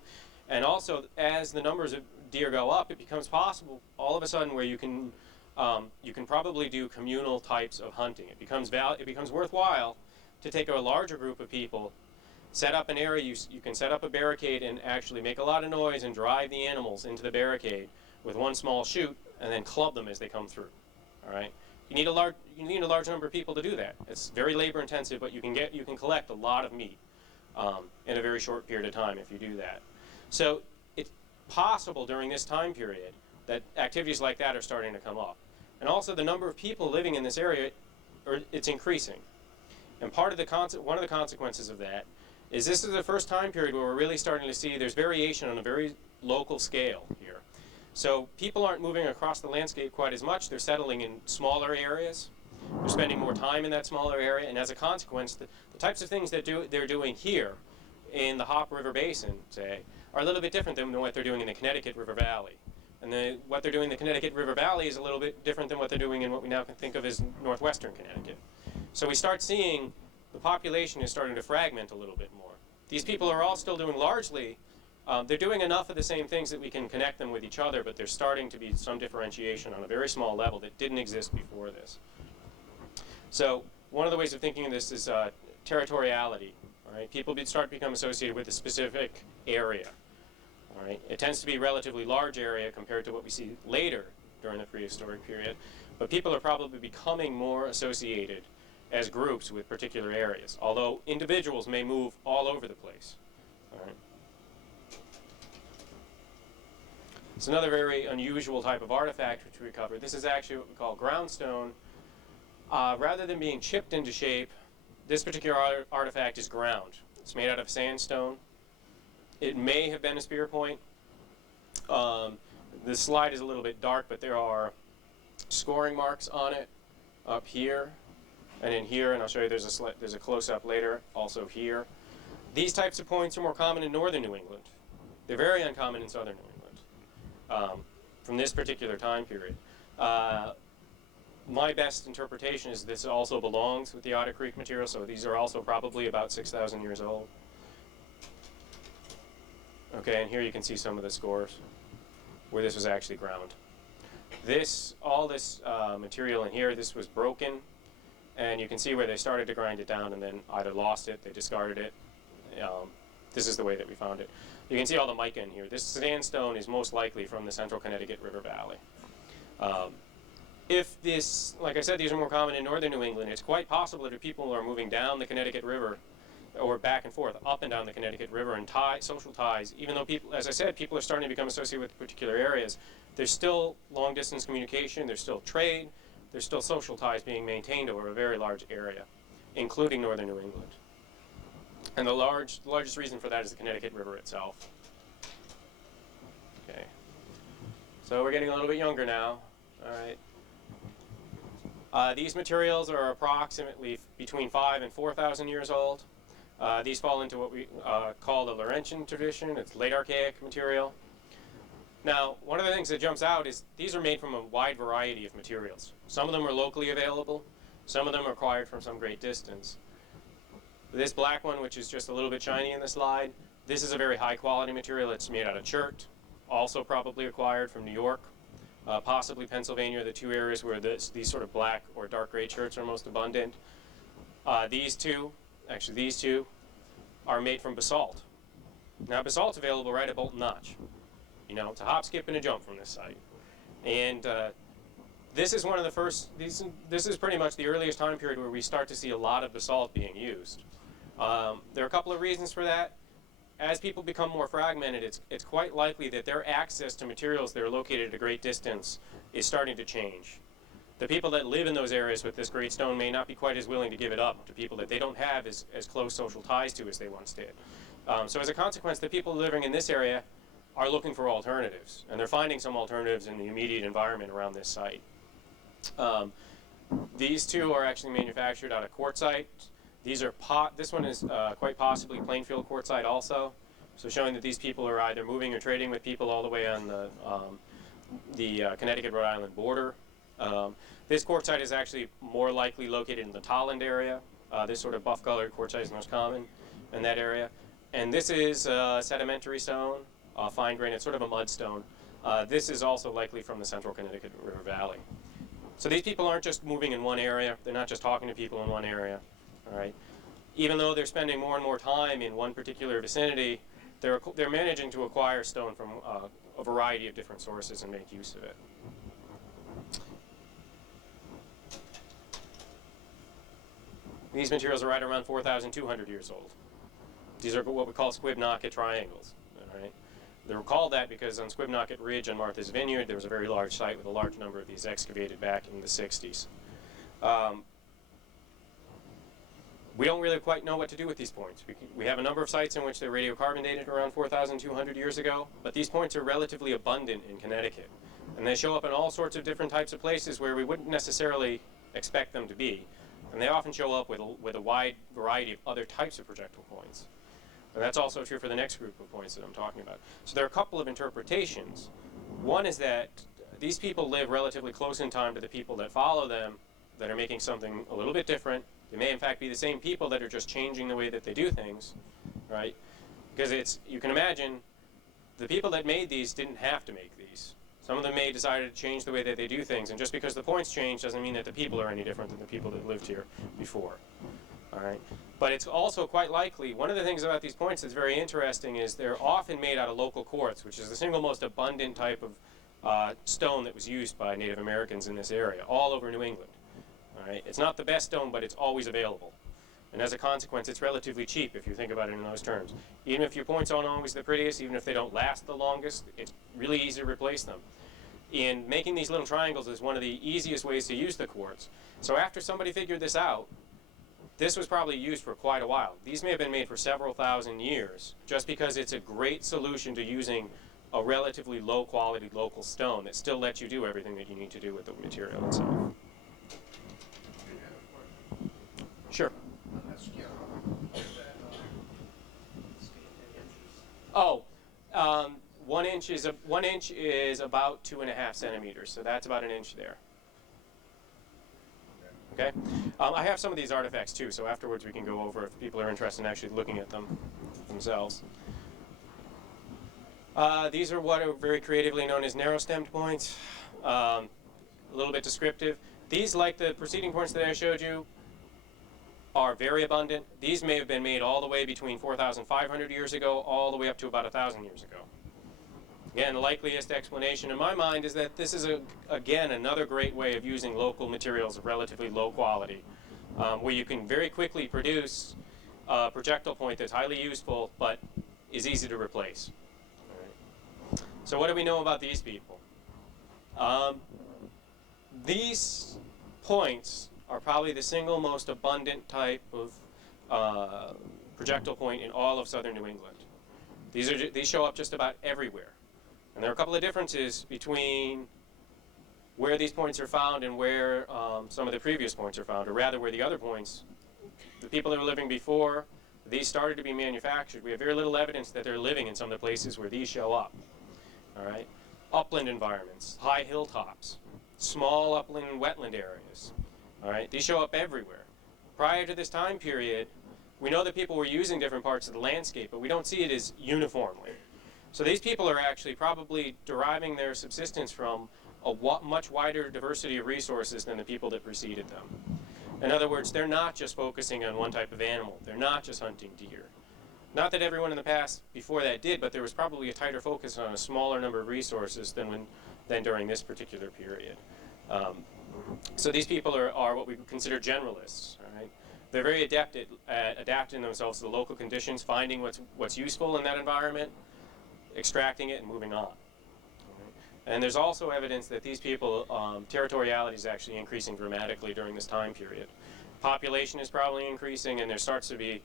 And also, as the numbers of deer go up, it becomes possible all of a sudden where you can probably do communal types of hunting. It becomes worthwhile to take a larger group of people, set up an area, you can set up a barricade and actually make a lot of noise and drive the animals into the barricade with one small chute and then club them as they come through. All right? You need a large number of people to do that. It's very labor intensive, but you can collect a lot of meat in a very short period of time if you do that. So it's possible during this time period that activities like that are starting to come up. And also the number of people living in this area, it's increasing. And one of the consequences of that is this is the first time period where we're really starting to see there's variation on a very local scale here. So people aren't moving across the landscape quite as much. They're settling in smaller areas. They're spending more time in that smaller area. And as a consequence, the types of things that they're doing here in the Hop River Basin, say, are a little bit different than what they're doing in the Connecticut River Valley. And what they're doing in the Connecticut River Valley is a little bit different than what they're doing in what we now can think of as northwestern Connecticut. So we start seeing the population is starting to fragment a little bit more. These people are all still doing largely, they're doing enough of the same things that we can connect them with each other, but there's starting to be some differentiation on a very small level that didn't exist before this. So one of the ways of thinking of this is territoriality. All right? People start to become associated with a specific area. All right? It tends to be a relatively large area compared to what we see later during the prehistoric period, but people are probably becoming more associated as groups with particular areas, although individuals may move all over the place. All right? It's another very unusual type of artifact which we covered. This is actually what we call groundstone. Rather than being chipped into shape, this particular artifact is ground. It's made out of sandstone. It may have been a spear point. The slide is a little bit dark, but there are scoring marks on it up here and in here, and I'll show you there's a close-up later, also here. These types of points are more common in northern New England. They're very uncommon in southern New England from this particular time period. my best interpretation is this also belongs with the Otter Creek material, so these are also probably about 6,000 years old. Okay, and here you can see some of the scores where this was actually ground. All this material in here, this was broken, and you can see where they started to grind it down and then either lost it, they discarded it. This is the way that we found it. You can see all the mica in here. This sandstone is most likely from the central Connecticut River Valley. If this, like I said, these are more common in northern New England, it's quite possible that if people are moving down the Connecticut River or back and forth, up and down the Connecticut River, and social ties, even though people, as I said, people are starting to become associated with particular areas, there's still long distance communication, there's still trade, there's still social ties being maintained over a very large area, including northern New England. And the largest reason for that is the Connecticut River itself. Okay, so we're getting a little bit younger now. All right. These materials are approximately between 5,000 and 4,000 years old. These fall into what we call the Laurentian tradition. It's late archaic material. Now, one of the things that jumps out is these are made from a wide variety of materials. Some of them are locally available. Some of them are acquired from some great distance. This black one, which is just a little bit shiny in the slide, this is a very high quality material. It's made out of chert, also probably acquired from New York. Possibly Pennsylvania are the two areas where these sort of black or dark gray cherts are most abundant. These two are made from basalt. Now basalt's available right at Bolton Notch. You know, it's a hop, skip, and a jump from this site. And this is one of the first, this is pretty much the earliest time period where we start to see a lot of basalt being used. There are a couple of reasons for that. As people become more fragmented, it's quite likely that their access to materials that are located at a great distance is starting to change. The people that live in those areas with this great stone may not be quite as willing to give it up to people that they don't have as close social ties to as they once did. So as a consequence, the people living in this area are looking for alternatives, and they're finding some alternatives in the immediate environment around this site. These two are actually manufactured out of quartzite. These are this one is quite possibly Plainfield quartzite also, so showing that these people are either moving or trading with people all the way on the Connecticut-Rhode Island border. This quartzite is actually more likely located in the Tolland area. This sort of buff-colored quartzite is most common in that area. And this is sedimentary stone, fine grain. It's sort of a mudstone. This is also likely from the central Connecticut River Valley. So these people aren't just moving in one area. They're not just talking to people in one area. All right. Even though they're spending more and more time in one particular vicinity, they're managing to acquire stone from a variety of different sources and make use of it. These materials are right around 4,200 years old. These are what we call Squibnocket triangles. All right. They're called that because on Squibnocket Ridge on Martha's Vineyard, there was a very large site with a large number of these excavated back in the 60s. We don't really quite know what to do with these points. We have a number of sites in which they're radiocarbon dated around 4,200 years ago, but these points are relatively abundant in Connecticut. And they show up in all sorts of different types of places where we wouldn't necessarily expect them to be. And they often show up with a wide variety of other types of projectile points. And that's also true for the next group of points that I'm talking about. So there are a couple of interpretations. One is that these people live relatively close in time to the people that follow them that are making something a little bit different. They may in fact be the same people that are just changing the way that they do things, right? Because you can imagine, the people that made these didn't have to make these. Some of them may decide to change the way that they do things, and just because the points change doesn't mean that the people are any different than the people that lived here before. All right? But it's also quite likely, one of the things about these points that's very interesting is they're often made out of local quartz, which is the single most abundant type of stone that was used by Native Americans in this area, all over New England. All right? It's not the best stone, but it's always available. And as a consequence, it's relatively cheap if you think about it in those terms. Even if your points aren't always the prettiest, even if they don't last the longest, it's really easy to replace them. And making these little triangles is one of the easiest ways to use the quartz. So after somebody figured this out, this was probably used for quite a while. These may have been made for several thousand years, just because it's a great solution to using a relatively low quality local stone that still lets you do everything that you need to do with the material itself. Sure. Oh, 1 inch is 1 inch is about 2.5 centimeters, so that's about an inch there. Okay, I have some of these artifacts too, so afterwards we can go over if people are interested in actually looking at them themselves. These are what are very creatively known as narrow-stemmed points. A little bit descriptive. These, like the preceding points that I showed you, are very abundant. These may have been made all the way between 4,500 years ago, all the way up to about 1,000 years ago. Again, the likeliest explanation in my mind is that this is, again, another great way of using local materials of relatively low quality, where you can very quickly produce a projectile point that's highly useful, but is easy to replace. All right. So what do we know about these people? These points are probably the single most abundant type of projectile point in all of southern New England. These show up just about everywhere. And there are a couple of differences between where these points are found and where some of the previous points are found, or rather where the other points, the people that were living before, these started to be manufactured. We have very little evidence that they're living in some of the places where these show up. All right? Upland environments, high hilltops, small upland and wetland areas. All right? These show up everywhere. Prior to this time period, we know that people were using different parts of the landscape, but we don't see it as uniformly. So these people are actually probably deriving their subsistence from a much wider diversity of resources than the people that preceded them. In other words, they're not just focusing on one type of animal. They're not just hunting deer. Not that everyone in the past before that did, but there was probably a tighter focus on a smaller number of resources than during this particular period. So these people are what we would consider generalists. All right? They're very adept at adapting themselves to the local conditions, finding what's useful in that environment, extracting it, and moving on. And there's also evidence that these people, territoriality is actually increasing dramatically during this time period. Population is probably increasing, and there starts to be,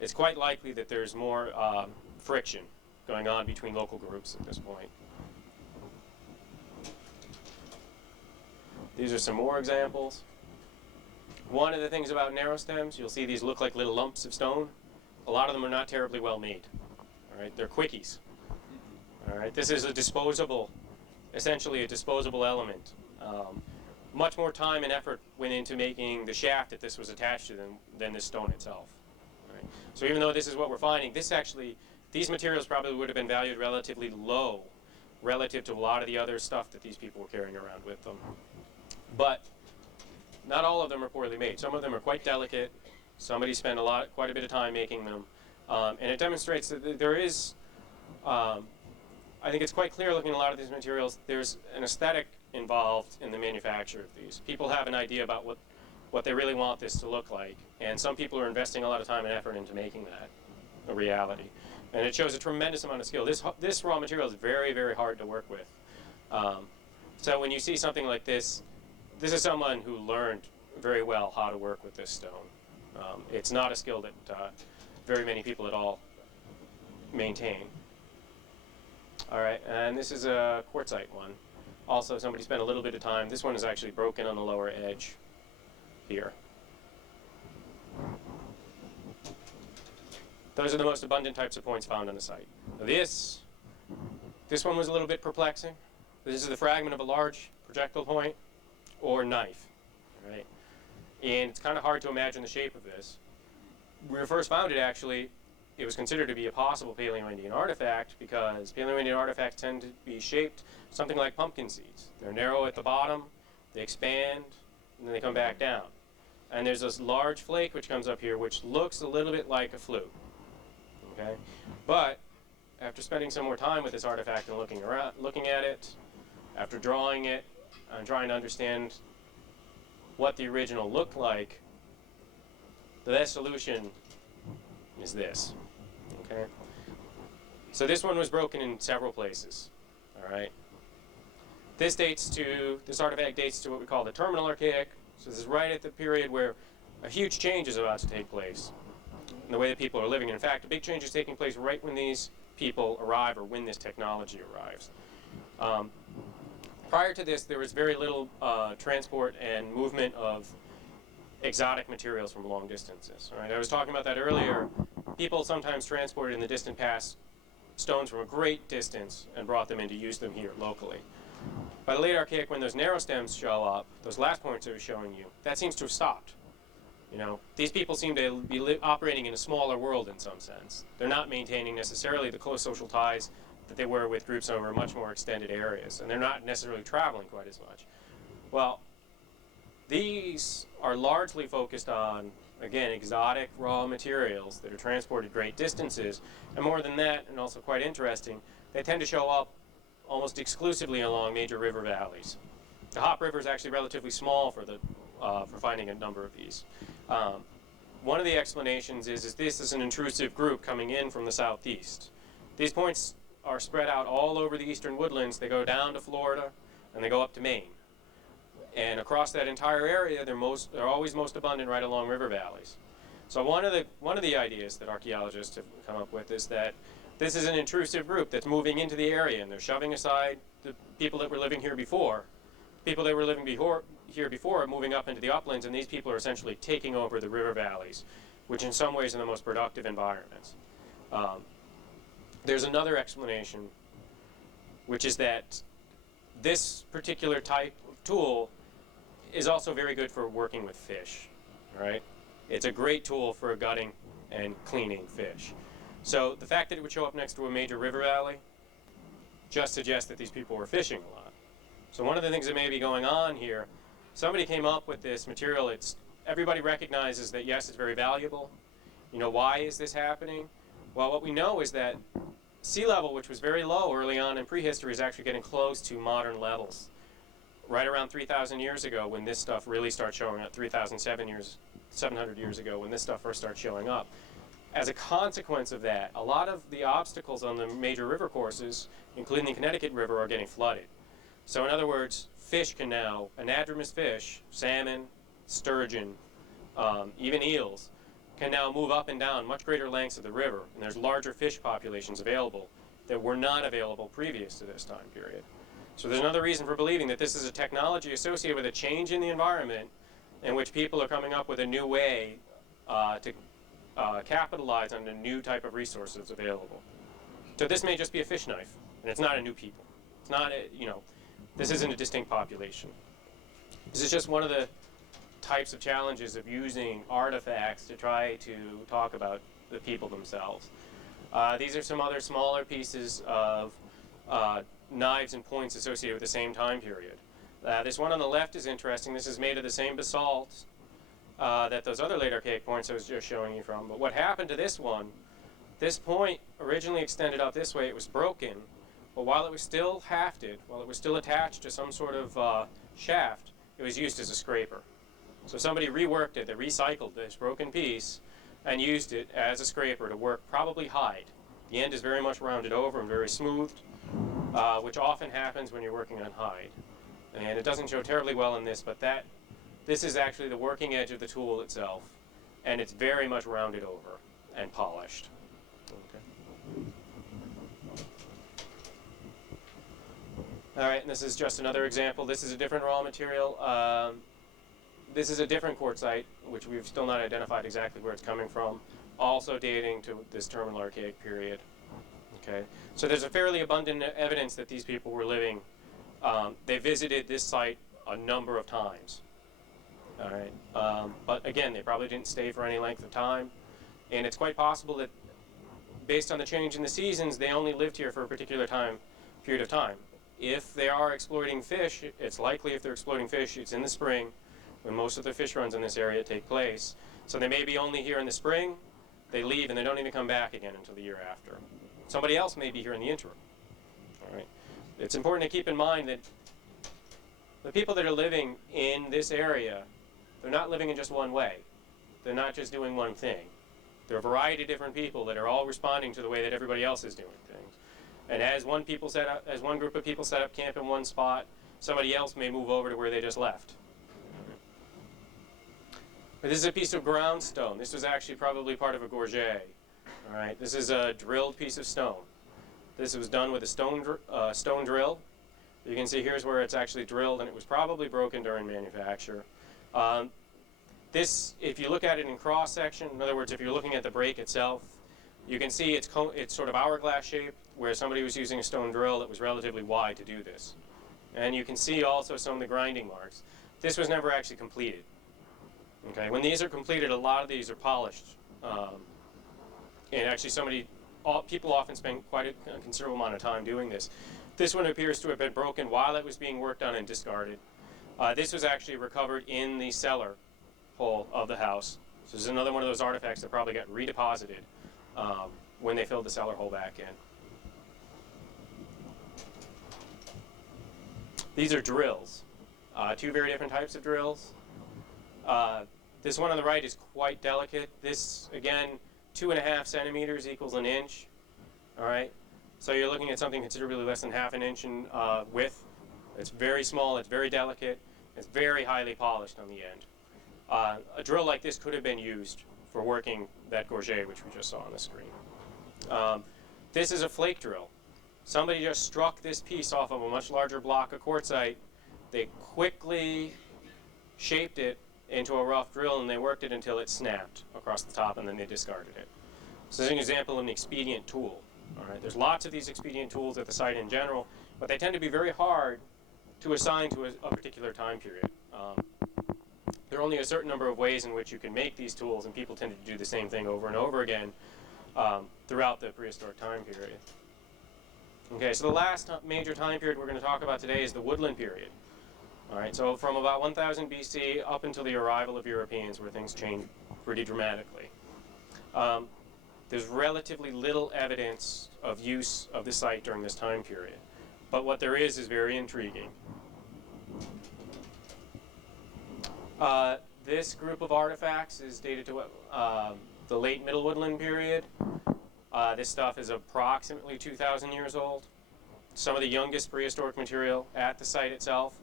it's quite likely that there's more friction going on between local groups at this point. These are some more examples. One of the things about narrow stems, you'll see these look like little lumps of stone. A lot of them are not terribly well made. All right, they're quickies. All right, this is a disposable, essentially a disposable element. Much more time and effort went into making the shaft that this was attached to than the stone itself. All right? So even though this is what we're finding, these materials probably would have been valued relatively low relative to a lot of the other stuff that these people were carrying around with them. But not all of them are poorly made. Some of them are quite delicate. Somebody spent quite a bit of time making them. And it demonstrates that there is, I think it's quite clear looking at a lot of these materials, there's an aesthetic involved in the manufacture of these. People have an idea about what they really want this to look like, and some people are investing a lot of time and effort into making that a reality. And it shows a tremendous amount of skill. This raw material is very, very hard to work with. So when you see something like this is someone who learned very well how to work with this stone. It's not a skill that very many people at all maintain. All right, and this is a quartzite one. Also, somebody spent a little bit of time. This one is actually broken on the lower edge here. Those are the most abundant types of points found on the site. Now this one was a little bit perplexing. This is the fragment of a large projectile point or knife, right? And it's kind of hard to imagine the shape of this. When we first found it, actually, it was considered to be a possible Paleo-Indian artifact because Paleo-Indian artifacts tend to be shaped something like pumpkin seeds. They're narrow at the bottom, they expand, and then they come back down. And there's this large flake which comes up here which looks a little bit like a flute. Okay? But after spending some more time with this artifact and looking at it, after drawing it, and trying to understand what the original looked like, the best solution is this. Okay? So this one was broken in several places. All right? This artifact dates to what we call the terminal archaic. So this is right at the period where a huge change is about to take place in the way that people are living. In fact, a big change is taking place right when these people arrive or when this technology arrives. Prior to this, there was very little transport and movement of exotic materials from long distances. Right? I was talking about that earlier. People sometimes transported in the distant past stones from a great distance and brought them in to use them here locally. By the late Archaic, when those narrow stems show up, those last points I was showing you, that seems to have stopped. You know, these people seem to be operating in a smaller world in some sense. They're not maintaining necessarily the close social ties that they were with groups over much more extended areas, and they're not necessarily traveling quite as much. Well, these are largely focused on, again, exotic raw materials that are transported great distances, and more than that, and also quite interesting, they tend to show up almost exclusively along major river valleys. The Hop River is actually relatively small for finding a number of these. One of the explanations is this is an intrusive group coming in from the southeast. These points are spread out all over the eastern woodlands. They go down to Florida, and they go up to Maine. And across that entire area, they're always most abundant right along river valleys. So one of the ideas that archaeologists have come up with is that this is an intrusive group that's moving into the area, and they're shoving aside the people that were living here before. People that were living here before are moving up into the uplands, and these people are essentially taking over the river valleys, which in some ways are the most productive environments. There's another explanation, which is that this particular type of tool is also very good for working with fish, right? It's a great tool for gutting and cleaning fish. So the fact that it would show up next to a major river valley just suggests that these people were fishing a lot. So one of the things that may be going on here, somebody came up with this material. Everybody recognizes that, yes, it's very valuable. You know, why is this happening? Well, what we know is that sea level, which was very low early on in prehistory, is actually getting close to modern levels. Right around 3,000 years ago, when this stuff really starts showing up, 700 years ago, when this stuff first starts showing up. As a consequence of that, a lot of the obstacles on the major river courses, including the Connecticut River, are getting flooded. So in other words, fish can now, anadromous fish, salmon, sturgeon, even eels, can now move up and down much greater lengths of the river, and there's larger fish populations available that were not available previous to this time period. So there's another reason for believing that this is a technology associated with a change in the environment in which people are coming up with a new way to capitalize on a new type of resources available. So this may just be a fish knife, and it's not a new people. It's not, this isn't a distinct population. This is just one of the types of challenges of using artifacts to try to talk about the people themselves. These are some other smaller pieces of knives and points associated with the same time period. This one on the left is interesting. This is made of the same basalt that those other late Archaic points I was just showing you from. But what happened to this one, this point originally extended out this way. It was broken, but while it was still hafted, while it was still attached to some sort of shaft, it was used as a scraper. So somebody reworked it, they recycled this broken piece and used it as a scraper to work probably hide. The end is very much rounded over and very smooth, which often happens when you're working on hide. And it doesn't show terribly well in this, but this is actually the working edge of the tool itself, and it's very much rounded over and polished. Okay. All right, and this is just another example. This is a different raw material. This is a different quartzite, which we've still not identified exactly where it's coming from, also dating to this terminal Archaic period. Okay, so there's a fairly abundant evidence that these people were living. They visited this site a number of times. All right, but again, they probably didn't stay for any length of time, and it's quite possible that, based on the change in the seasons, they only lived here for a particular period of time. If they are exploiting fish, it's likely if they're exploiting fish, it's in the spring, when most of the fish runs in this area take place. So they may be only here in the spring, they leave, and they don't even come back again until the year after. Somebody else may be here in the interim. All right. It's important to keep in mind that the people that are living in this area, they're not living in just one way. They're not just doing one thing. There are a variety of different people that are all responding to the way that everybody else is doing things. And as one group of people set up camp in one spot, somebody else may move over to where they just left. But this is a piece of ground stone. This was actually probably part of a gorget. All right, this is a drilled piece of stone. This was done with a stone drill. You can see here's where it's actually drilled, and it was probably broken during manufacture. This, if you look at it in cross section, in other words, if you're looking at the break itself, you can see it's sort of hourglass shaped, where somebody was using a stone drill that was relatively wide to do this. And you can see also some of the grinding marks. This was never actually completed. Okay, when these are completed, a lot of these are polished. And actually people often spend quite a considerable amount of time doing this. This one appears to have been broken while it was being worked on and discarded. This was actually recovered in the cellar hole of the house. So this is another one of those artifacts that probably got redeposited when they filled the cellar hole back in. These are drills, two very different types of drills. This one on the right is quite delicate. This, again, 2.5 centimeters equals an inch. All right, so you're looking at something considerably less than half an inch in width. It's very small, it's very delicate, it's very highly polished on the end. A drill like this could have been used for working that gorget, which we just saw on the screen. This is a flake drill. Somebody just struck this piece off of a much larger block of quartzite. They quickly shaped it into a rough drill and they worked it until it snapped across the top, and then they discarded it. So this is an example of an expedient tool. All right, there's lots of these expedient tools at the site in general, but they tend to be very hard to assign to a particular time period. There are only a certain number of ways in which you can make these tools, and people tended to do the same thing over and over again throughout the prehistoric time period. Okay, so the last major time period we're going to talk about today is the woodland period. All right, so from about 1000 BC up until the arrival of Europeans, where things changed pretty dramatically. There's relatively little evidence of use of the site during this time period, but what there is very intriguing. This group of artifacts is dated to the late Middle Woodland period. This stuff is approximately 2,000 years old. Some of the youngest prehistoric material at the site itself.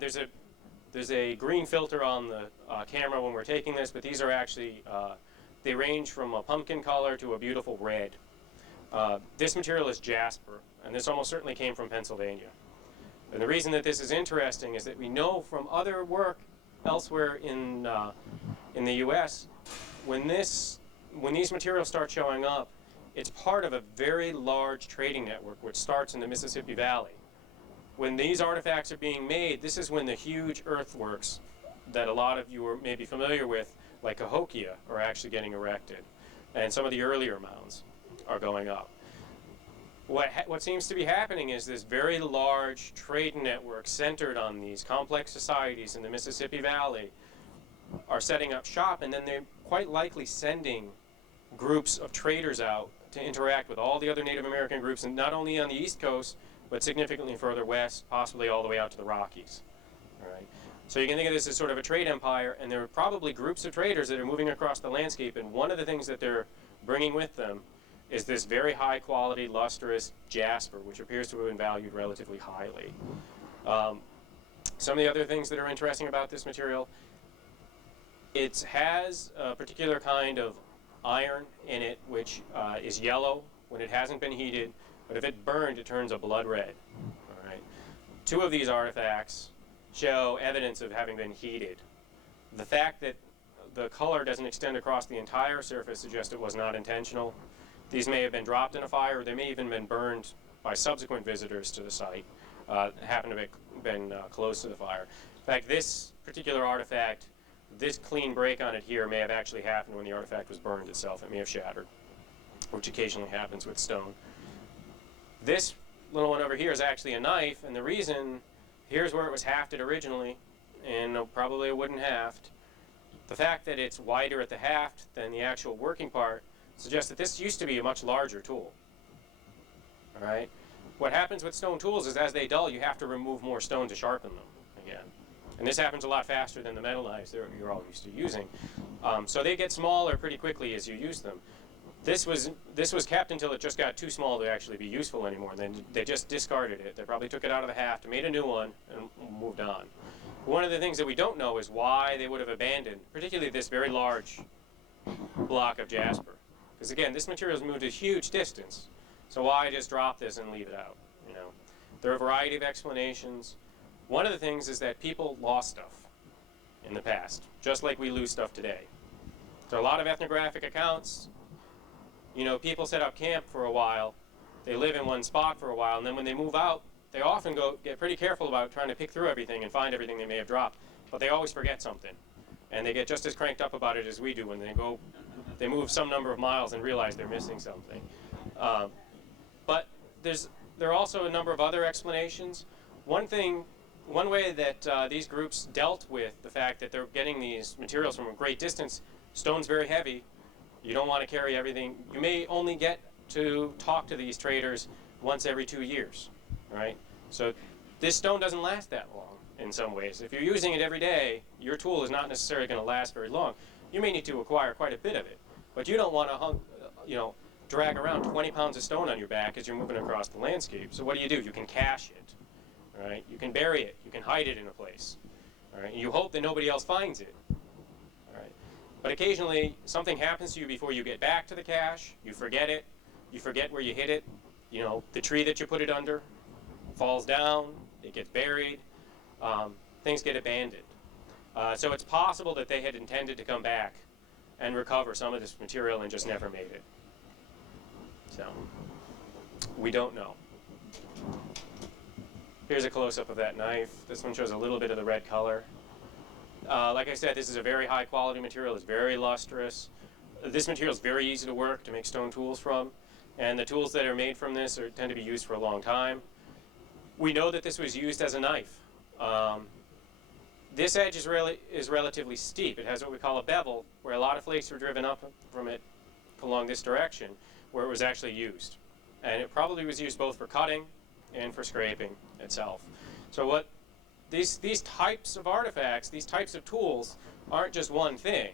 There's a green filter on the camera when we're taking this, but these are actually, they range from a pumpkin color to a beautiful red. This material is jasper, and this almost certainly came from Pennsylvania. And the reason that this is interesting is that we know from other work elsewhere in the U.S., when these materials start showing up, it's part of a very large trading network which starts in the Mississippi Valley. When these artifacts are being made, this is when the huge earthworks that a lot of you are maybe familiar with, like Cahokia, are actually getting erected. And some of the earlier mounds are going up. What seems to be happening is this very large trade network centered on these complex societies in the Mississippi Valley are setting up shop, and then they're quite likely sending groups of traders out to interact with all the other Native American groups, and not only on the East Coast, but significantly further west, possibly all the way out to the Rockies. All right. So you can think of this as sort of a trade empire, and there are probably groups of traders that are moving across the landscape, and one of the things that they're bringing with them is this very high quality, lustrous jasper, which appears to have been valued relatively highly. Some of the other things that are interesting about this material, it has a particular kind of iron in it, which is yellow when it hasn't been heated, but if it burned, it turns a blood red. All right. Two of these artifacts show evidence of having been heated. The fact that the color doesn't extend across the entire surface suggests it was not intentional. These may have been dropped in a fire, or they may even been burned by subsequent visitors to the site, happen to have been close to the fire. In fact, this particular artifact, this clean break on it here may have actually happened when the artifact was burned itself. It may have shattered, which occasionally happens with stone. This little one over here is actually a knife, and the reason, here's where it was hafted originally, and probably a wooden haft. The fact that it's wider at the haft than the actual working part suggests that this used to be a much larger tool. All right? What happens with stone tools is as they dull, you have to remove more stone to sharpen them again. And this happens a lot faster than the metal knives that you're all used to using. So they get smaller pretty quickly as you use them. This was kept until it just got too small to actually be useful anymore. And then they just discarded it. They probably took it out of the haft, made a new one, and moved on. One of the things that we don't know is why they would have abandoned, particularly this very large block of jasper. Because again, this material's moved a huge distance. So why just drop this and leave it out? You know, there are a variety of explanations. One of the things is that people lost stuff in the past, just like we lose stuff today. There are a lot of ethnographic accounts. You know, people set up camp for a while, they live in one spot for a while, and then when they move out, they often get pretty careful about trying to pick through everything and find everything they may have dropped, but they always forget something. And they get just as cranked up about it as we do when they move some number of miles and realize they're missing something. But there are also a number of other explanations. One way that these groups dealt with the fact that they're getting these materials from a great distance, stone's very heavy, you don't want to carry everything. You may only get to talk to these traders once every 2 years, right? So this stone doesn't last that long in some ways. If you're using it every day, your tool is not necessarily going to last very long. You may need to acquire quite a bit of it, but you don't want to drag around 20 pounds of stone on your back as you're moving across the landscape. So what do? You can cache it, all right? You can bury it. You can hide it in a place, all right? And you hope that nobody else finds it, all right? But occasionally, something happens to you before you get back to the cache. You forget it. You forget where you hid it. You know, the tree that you put it under falls down. It gets buried. Things get abandoned. So it's possible that they had intended to come back and recover some of this material and just never made it. So we don't know. Here's a close-up of that knife. This one shows a little bit of the red color. Like I said, this is a very high quality material. It's very lustrous. This material is very easy to work to make stone tools from, and the tools that are made from this tend to be used for a long time. We know that this was used as a knife. This edge is relatively steep. It has what we call a bevel, where a lot of flakes were driven up from it along this direction, where it was actually used. And it probably was used both for cutting and for scraping itself. So what these types of artifacts, these types of tools, aren't just one thing.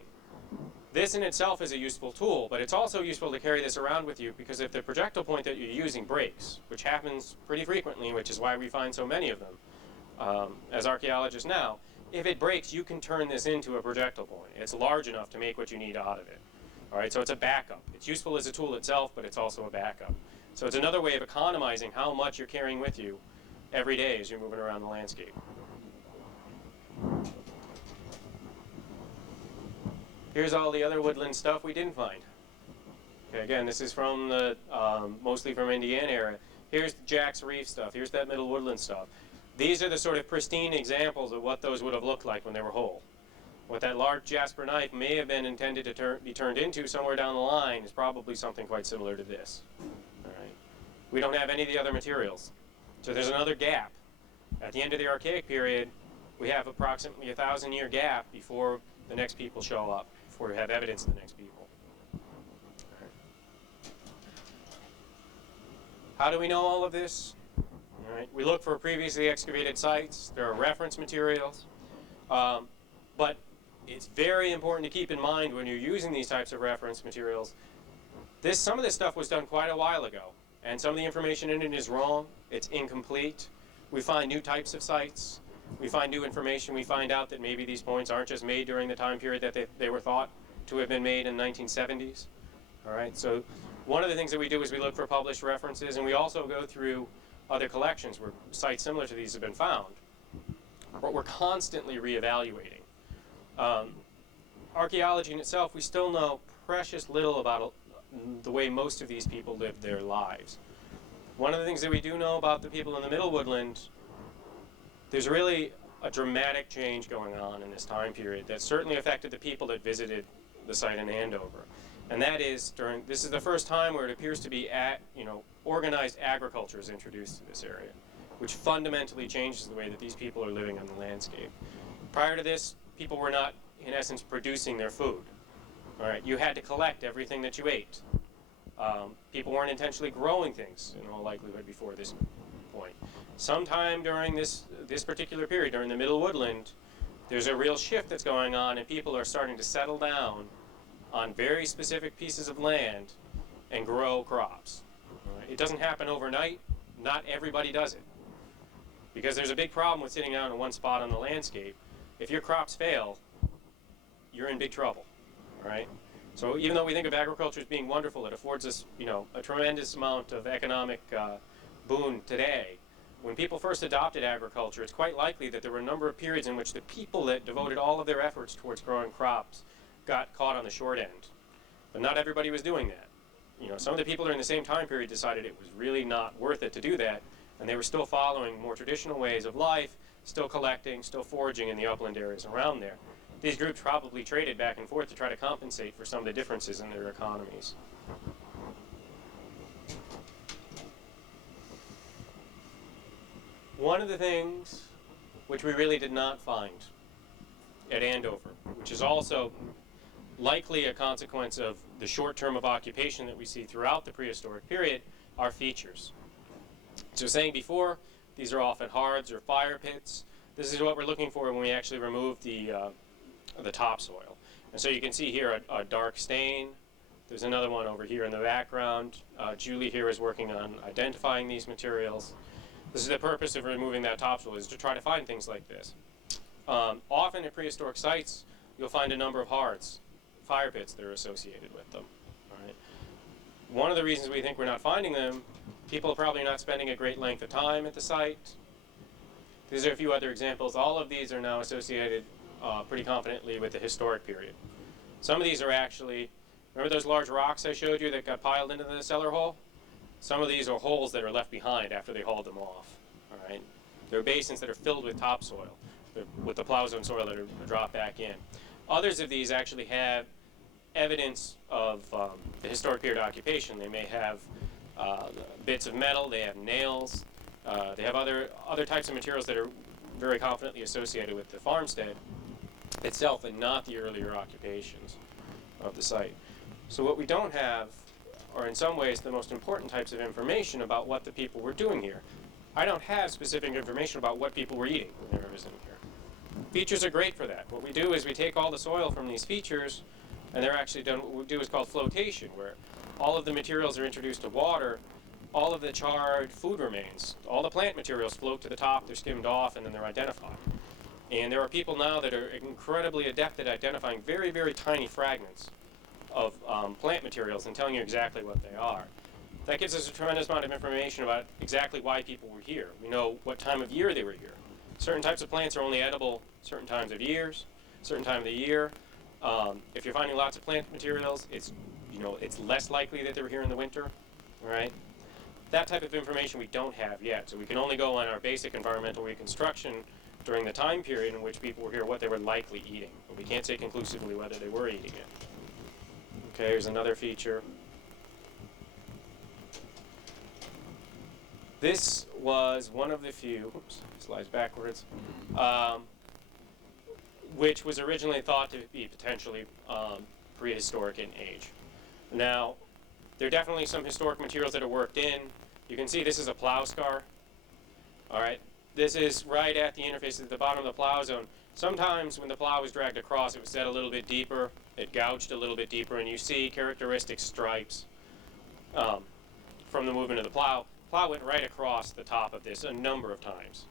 This in itself is a useful tool, but it's also useful to carry this around with you, because if the projectile point that you're using breaks, which happens pretty frequently, which is why we find so many of them as archaeologists now, if it breaks, you can turn this into a projectile point. It's large enough to make what you need out of it. All right, so it's a backup. It's useful as a tool itself, but it's also a backup. So it's another way of economizing how much you're carrying with you every day as you're moving around the landscape. Here's all the other woodland stuff we didn't find. Okay, again, this is from the mostly from Indiana area. Here's the Jack's Reef stuff. Here's that middle woodland stuff. These are the sort of pristine examples of what those would have looked like when they were whole. What that large jasper knife may have been intended to be turned into somewhere down the line is probably something quite similar to this. All right. We don't have any of the other materials. So there's another gap. At the end of the Archaic period, we have approximately a 1,000-year gap before the next people show up, before we have evidence of the next people. All right. How do we know all of this? All right. We look for previously excavated sites. There are reference materials. But it's very important to keep in mind when you're using these types of reference materials, some of this stuff was done quite a while ago, and some of the information in it is wrong, it's incomplete. We find new types of sites, we find new information, we find out that maybe these points aren't just made during the time period that they were thought to have been made in the 1970s. All right, so one of the things that we do is we look for published references, and we also go through other collections where sites similar to these have been found, but we're constantly reevaluating. Archaeology in itself, we still know precious little about the way most of these people lived their lives. One of the things that we do know about the people in the Middle Woodland, there's really a dramatic change going on in this time period that certainly affected the people that visited the site in Andover. And that is this is the first time where it appears to be organized agriculture is introduced to this area, which fundamentally changes the way that these people are living on the landscape. Prior to this, people were not, in essence, producing their food. All right, you had to collect everything that you ate. People weren't intentionally growing things, in all likelihood, before this point. Sometime during this particular period, during the Middle Woodland, there's a real shift that's going on, and people are starting to settle down on very specific pieces of land and grow crops. All right? It doesn't happen overnight. Not everybody does it. Because there's a big problem with sitting down in one spot on the landscape. If your crops fail, you're in big trouble, all right? So even though we think of agriculture as being wonderful, it affords us, a tremendous amount of economic boon today. When people first adopted agriculture, it's quite likely that there were a number of periods in which the people that devoted all of their efforts towards growing crops got caught on the short end. But not everybody was doing that. Some of the people during the same time period decided it was really not worth it to do that, And they were still following more traditional ways of life, still collecting, still foraging in the upland areas around there. These groups probably traded back and forth to try to compensate for some of the differences in their economies. One of the things which we really did not find at Andover, which is also likely a consequence of the short term of occupation that we see throughout the prehistoric period, are features. So saying before, these are often hearths or fire pits. This is what we're looking for when we actually remove the topsoil. And so you can see here a dark stain. There's another one over here in the background. Julie here is working on identifying these materials. This is the purpose of removing that topsoil, is to try to find things like this. Often at prehistoric sites, you'll find a number of hearths, fire pits that are associated with them. All right? One of the reasons we think we're not finding them, people are probably not spending a great length of time at the site. These are a few other examples. All of these are now associated pretty confidently with the historic period. Some of these are actually, remember those large rocks I showed you that got piled into the cellar hole? Some of these are holes that are left behind after they hauled them off. All right? There are basins that are filled with topsoil, with the plow zone soil that are dropped back in. Others of these actually have evidence of the historic period occupation. They may have bits of metal, they have nails, they have other types of materials that are very confidently associated with the farmstead itself and not the earlier occupations of the site. So what we don't have are in some ways the most important types of information about what the people were doing here. I don't have specific information about what people were eating when they were visiting here. Features are great for that. What we do is we take all the soil from these features, and they're actually done, what we do is called flotation, where all of the materials are introduced to water, all of the charred food remains, all the plant materials float to the top, they're skimmed off, and then they're identified. And there are people now that are incredibly adept at identifying very, very tiny fragments of plant materials and telling you exactly what they are. That gives us a tremendous amount of information about exactly why people were here. We know what time of year they were here. Certain types of plants are only edible certain times of years, certain time of the year. If you're finding lots of plant materials, it's less likely that they were here in the winter, right? That type of information we don't have yet, so we can only go on our basic environmental reconstruction during the time period in which people were here, what they were likely eating. But we can't say conclusively whether they were eating it. Okay, here's another feature. This was one of the few, oops, slides backwards, which was originally thought to be potentially prehistoric in age. Now, there are definitely some historic materials that are worked in. You can see this is a plow scar. All right, this is right at the interface at the bottom of the plow zone. Sometimes when the plow was dragged across, it was set a little bit deeper. It gouged a little bit deeper, and you see characteristic stripes from the movement of the plow. Plow went right across the top of this a number of times.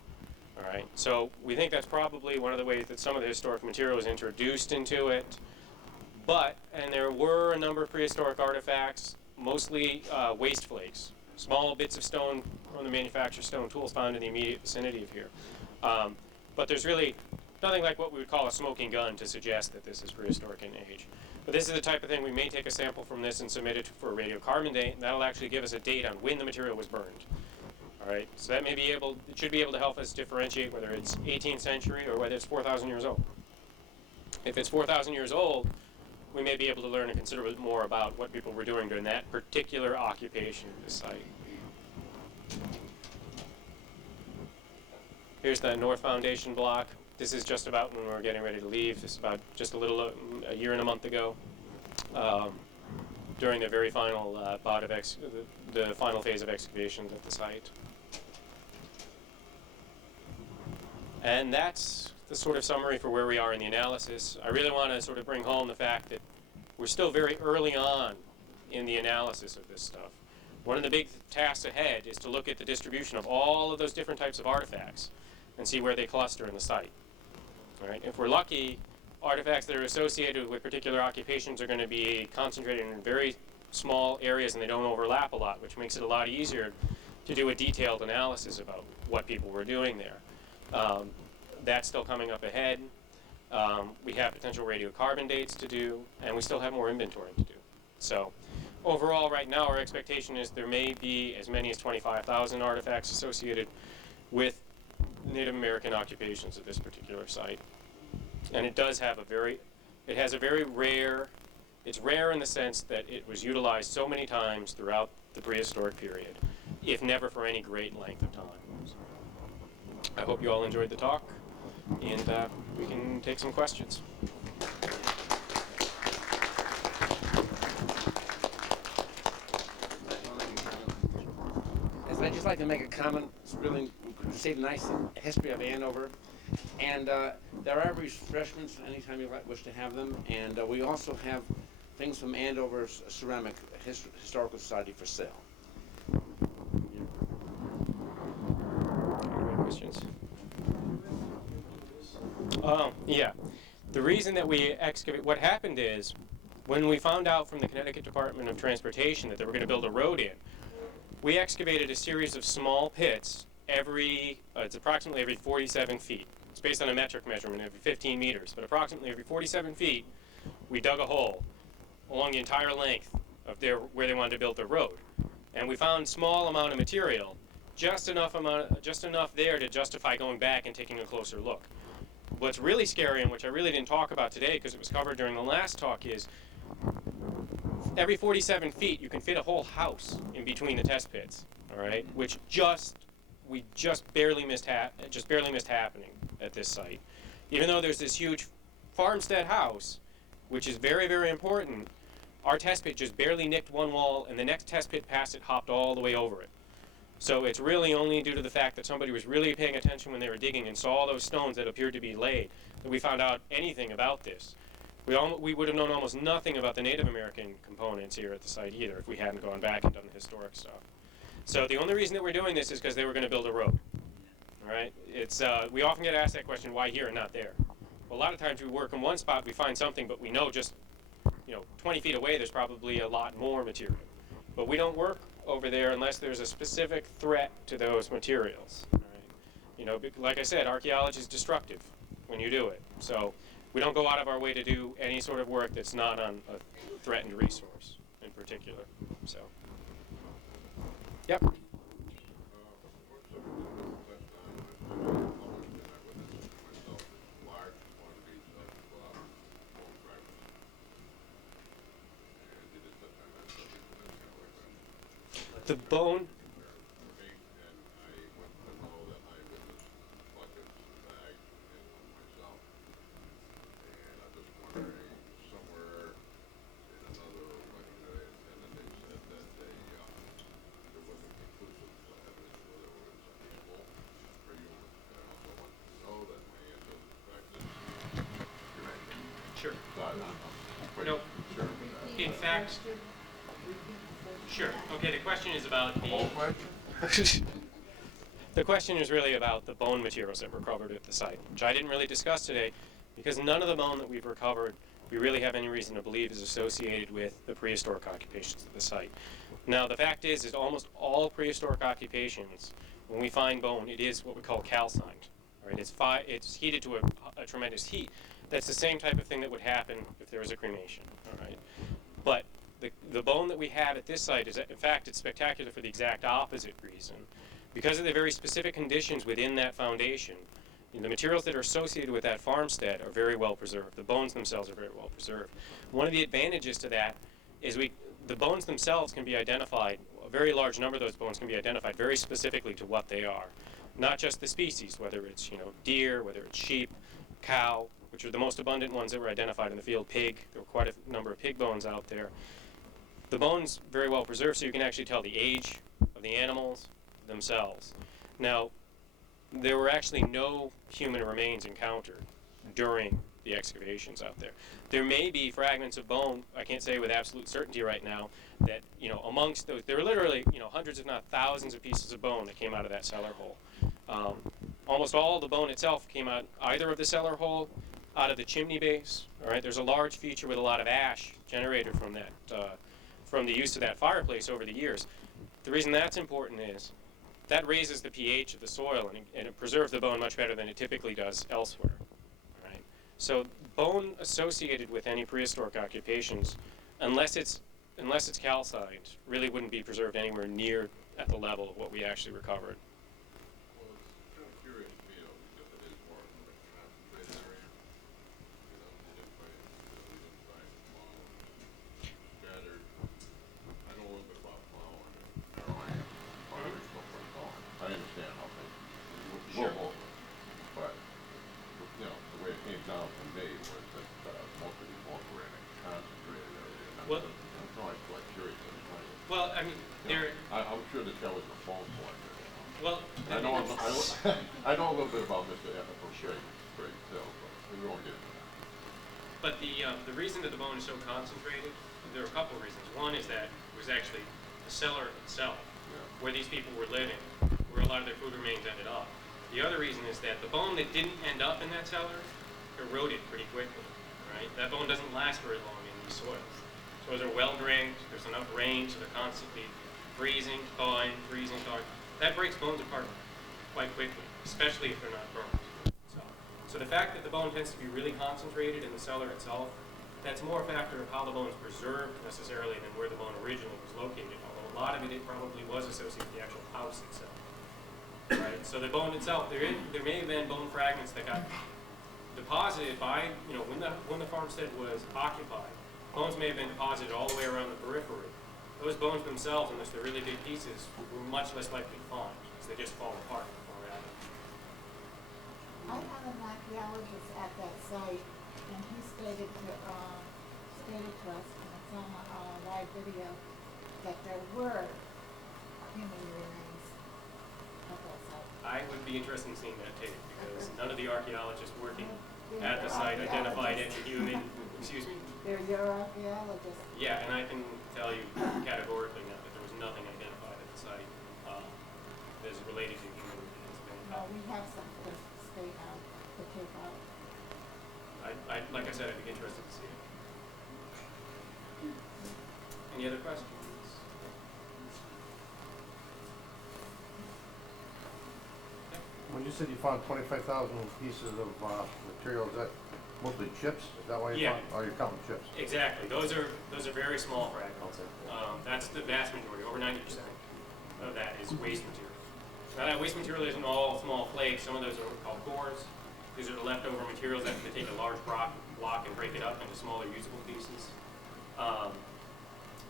All right, so we think that's probably one of the ways that some of the historic material was introduced into it. And there were a number of prehistoric artifacts, mostly waste flakes, small bits of stone from the manufactured stone tools found in the immediate vicinity of here. But there's really nothing like what we would call a smoking gun to suggest that this is prehistoric in age. But this is the type of thing we may take a sample from this and submit it for a radiocarbon date, and that'll actually give us a date on when the material was burned. All right, so that it should be able to help us differentiate whether it's 18th century or whether it's 4,000 years old. If it's 4,000 years old, we may be able to learn a considerable bit more about what people were doing during that particular occupation of this site. Here's the North Foundation block. This is just about when we were getting ready to leave. This is about just a year and a month ago, during the very final the final phase of excavations at the site. And that's the sort of summary for where we are in the analysis. I really want to sort of bring home the fact that we're still very early on in the analysis of this stuff. One of the big tasks ahead is to look at the distribution of all of those different types of artifacts and see where they cluster in the site. All right? If we're lucky, artifacts that are associated with particular occupations are going to be concentrated in very small areas and they don't overlap a lot, which makes it a lot easier to do a detailed analysis about what people were doing there. That's still coming up ahead. We have potential radiocarbon dates to do, and we still have more inventory to do. So Overall, right now, our expectation is there may be as many as 25,000 artifacts associated with Native American occupations at this particular site. And it does have it has a very rare, it's rare in the sense that it was utilized so many times throughout the prehistoric period, if never for any great length of time. So, I hope you all enjoyed the talk, and we can take some questions. Yes, I'd just like to make a comment. It's really see a nice history of Andover, and there are refreshments anytime you wish to have them. And we also have things from Andover's Ceramic Historical Society for sale. Any questions? Yeah. The reason that we excavate, what happened is, when we found out from the Connecticut Department of Transportation that they were going to build a road in, we excavated a series of small pits it's approximately every 47 feet. It's based on a metric measurement every 15 meters, but approximately every 47 feet, we dug a hole along the entire length of where they wanted to build the road. And we found small amount of material, just enough there to justify going back and taking a closer look. What's really scary, and which I really didn't talk about today because it was covered during the last talk, is every 47 feet you can fit a whole house in between the test pits. All right, which we just barely missed happening at this site. Even though there's this huge farmstead house, which is very, very important, our test pit just barely nicked one wall, and the next test pit past it hopped all the way over it. So it's really only due to the fact that somebody was really paying attention when they were digging and saw all those stones that appeared to be laid that we found out anything about this. We would have known almost nothing about the Native American components here at the site either if we hadn't gone back and done the historic stuff. So the only reason that we're doing this is because they were going to build a road. All right? We often get asked that question, why here and not there? Well, a lot of times we work in one spot, we find something, but we know just 20 feet away there's probably a lot more material. But we don't work over there unless there's a specific threat to those materials. All right? Like I said, archaeology is destructive when you do it. So we don't go out of our way to do any sort of work that's not on a threatened resource in particular. So, yep. The bone. Sure. No. In fact, sure. Okay, the question is about the question is really about the bone materials that were recovered at the site, which I didn't really discuss today because none of the bone that we've recovered we really have any reason to believe is associated with the prehistoric occupations of the site. Now, the fact is almost all prehistoric occupations, when we find bone, it is what we call calcined. Right? It's heated to a tremendous heat. That's the same type of thing that would happen if there was a cremation. All right? But the bone that we have at this site is, in fact, it's spectacular for the exact opposite reason. Because of the very specific conditions within that foundation, the materials that are associated with that farmstead are very well preserved. The bones themselves are very well preserved. One of the advantages to that is the bones themselves can be identified, a very large number of those bones can be identified very specifically to what they are. Not just the species, whether it's deer, whether it's sheep, cow, which are the most abundant ones that were identified in the field, pig. There were quite a number of pig bones out there. The bones very well preserved, so you can actually tell the age of the animals themselves. Now, there were actually no human remains encountered during the excavations out there. There may be fragments of bone, I can't say with absolute certainty right now, that, amongst those, there were literally, hundreds if not thousands of pieces of bone that came out of that cellar hole. Almost all the bone itself came out either of the cellar hole, out of the chimney base. All right, there's a large feature with a lot of ash generated from that, from the use of that fireplace over the years. The reason that's important is that raises the pH of the soil and it preserves the bone much better than it typically does elsewhere. Right? So bone associated with any prehistoric occupations, unless it's unless it's calcined, really wouldn't be preserved anywhere near at the level of what we actually recovered. Well, it's kind of curious to me though, because it is more of a concentrated area. You know, you didn't find flour scattered. I know a little bit about flour and pottery stuff like that. I understand how things Sure. will over. But, you know, the way it came down from me was that most of these walls were in a concentrated area. And Well- I'm quite curious as to why. Well, I mean, I'm sure this guy was a phone collector. well, I know, I know a little bit about Mr. Evans from Straight Hill, but we won't get into that. but the reason that the bone is so concentrated, there are a couple of reasons. One is that it was actually the cellar itself, Yeah. where these people were living, where a lot of their food remains ended up. The other reason is that the bone that didn't end up in that cellar eroded pretty quickly, right? That bone doesn't last very long in these soils. Soils are well drained, there's enough rain, so they're constantly freezing, thawing. That breaks bones apart quite quickly, especially if they're not burned. So the fact that the bone tends to be really concentrated in the cellar itself, that's more a factor of how the bone is preserved necessarily than where the bone originally was located, although a lot of it probably was associated with the actual house itself. Right? So the bone itself, there may have been bone fragments that got deposited by, when the farmstead was occupied. Bones may have been deposited all the way around the periphery. Those bones themselves, unless they're really big pieces, were much less likely to find, because they just fall apart before rather. I have an archaeologist at that site, and he stated to us, and it's on a live video, that there were human remains at that site. I would be interested in seeing that tape, because none of the archaeologists working Yeah, at the site identified any archaeologists. human, excuse me? They're your archaeologists. Yeah, and I can tell you categorically now that there was nothing identified at the site that's related to human remains of any No, kind. we have some to state out, to take out. Like I said, I'd be interested to see it. Any other questions? When you said you found 25,000 pieces of material, is that mostly chips? Is that why you Yeah. found? Oh, you're counting chips. Exactly. Those are very small fragments. That's the vast majority. Over 90% of that is waste material. Now that waste material isn't all small flakes. Some of those are called cores. These are the leftover materials that can take a large block and break it up into smaller usable pieces.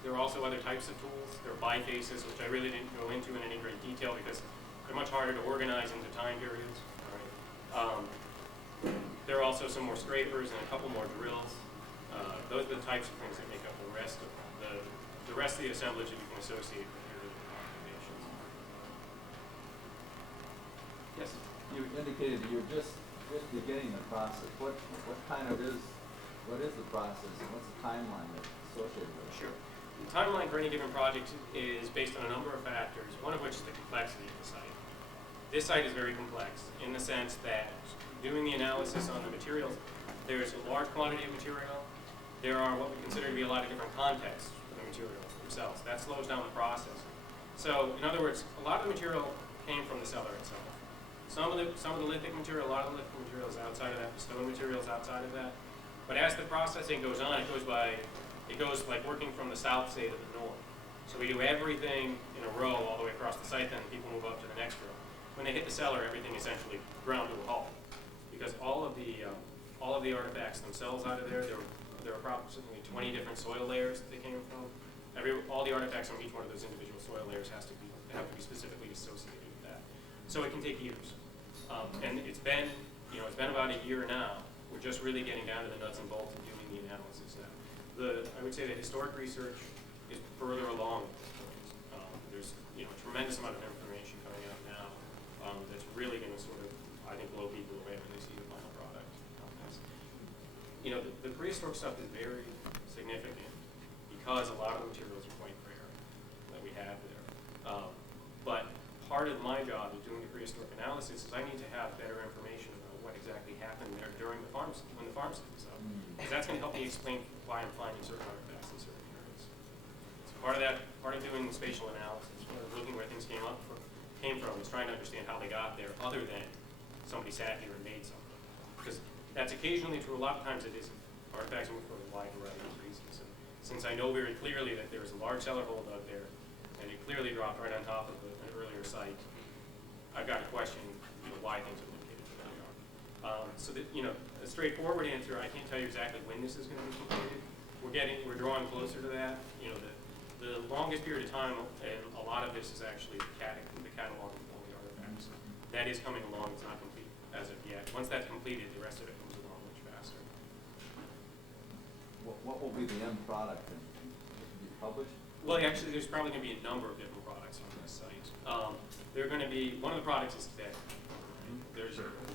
There are also other types of tools. There are bifaces, which I really didn't go into in any great detail because they're much harder to organize into time periods. All right. There are also some more scrapers and a couple more drills. Those are the types of things that make up the rest of the assemblage that you can associate with your foundations. Yes. You indicated that you're just beginning the process. What is the process and what's the timeline that's associated with it? Sure. The timeline for any given project is based on a number of factors, one of which is the complexity of the site. This site is very complex in the sense that doing the analysis on the materials, there's a large quantity of material. There are what we consider to be a lot of different contexts for the materials themselves. That slows down the process. So, in other words, a lot of the material came from the cellar itself. Some of the lithic material, a lot of the lithic material is outside of that, the stone material is outside of that. But as the processing goes on, it goes like working from the south side to the north. So we do everything in a row all the way across the site, then people move up to the next row. When they hit the cellar, everything essentially ground to a halt. Because all of the artifacts themselves out of there are approximately 20 different soil layers that they came from. All the artifacts from each one of those individual soil layers have to be specifically associated with that. So it can take years. And it's been about a year now. We're just really getting down to the nuts and bolts of doing the analysis now. I would say the historic research is further along at this point. There's a tremendous amount of information coming out now that's really going to sort of, I think, blow people away when they see the final product. The prehistoric stuff is very significant because a lot of the materials are quite rare that we have there. But part of my job of doing the prehistoric analysis is I need to have better information about what exactly happened there during when the farmstead was up. Because that's going to help me explain why I'm finding certain artifacts in certain areas. So part of doing the spatial analysis, part of looking where things came from, is trying to understand how they got there, other than somebody sat here and made something. Because that's occasionally true. A lot of times it isn't. Artifacts move for a wide variety of reasons. And since I know very clearly that there's a large cellar hole dug there, and it clearly dropped right on top of an earlier site, I've got to question, why things are located where they are. So that, a straightforward answer, I can't tell you exactly when this is going to be completed. We're drawing closer to that. The longest period of time, and a lot of this is actually the cataloging of all the artifacts. That is coming along. It's not complete as of yet. Once that's completed, the rest of it comes along much faster. What will be the end product and be published? Well, actually, there's probably going to be a number of different products on this site. They're going to be, one of the products is today.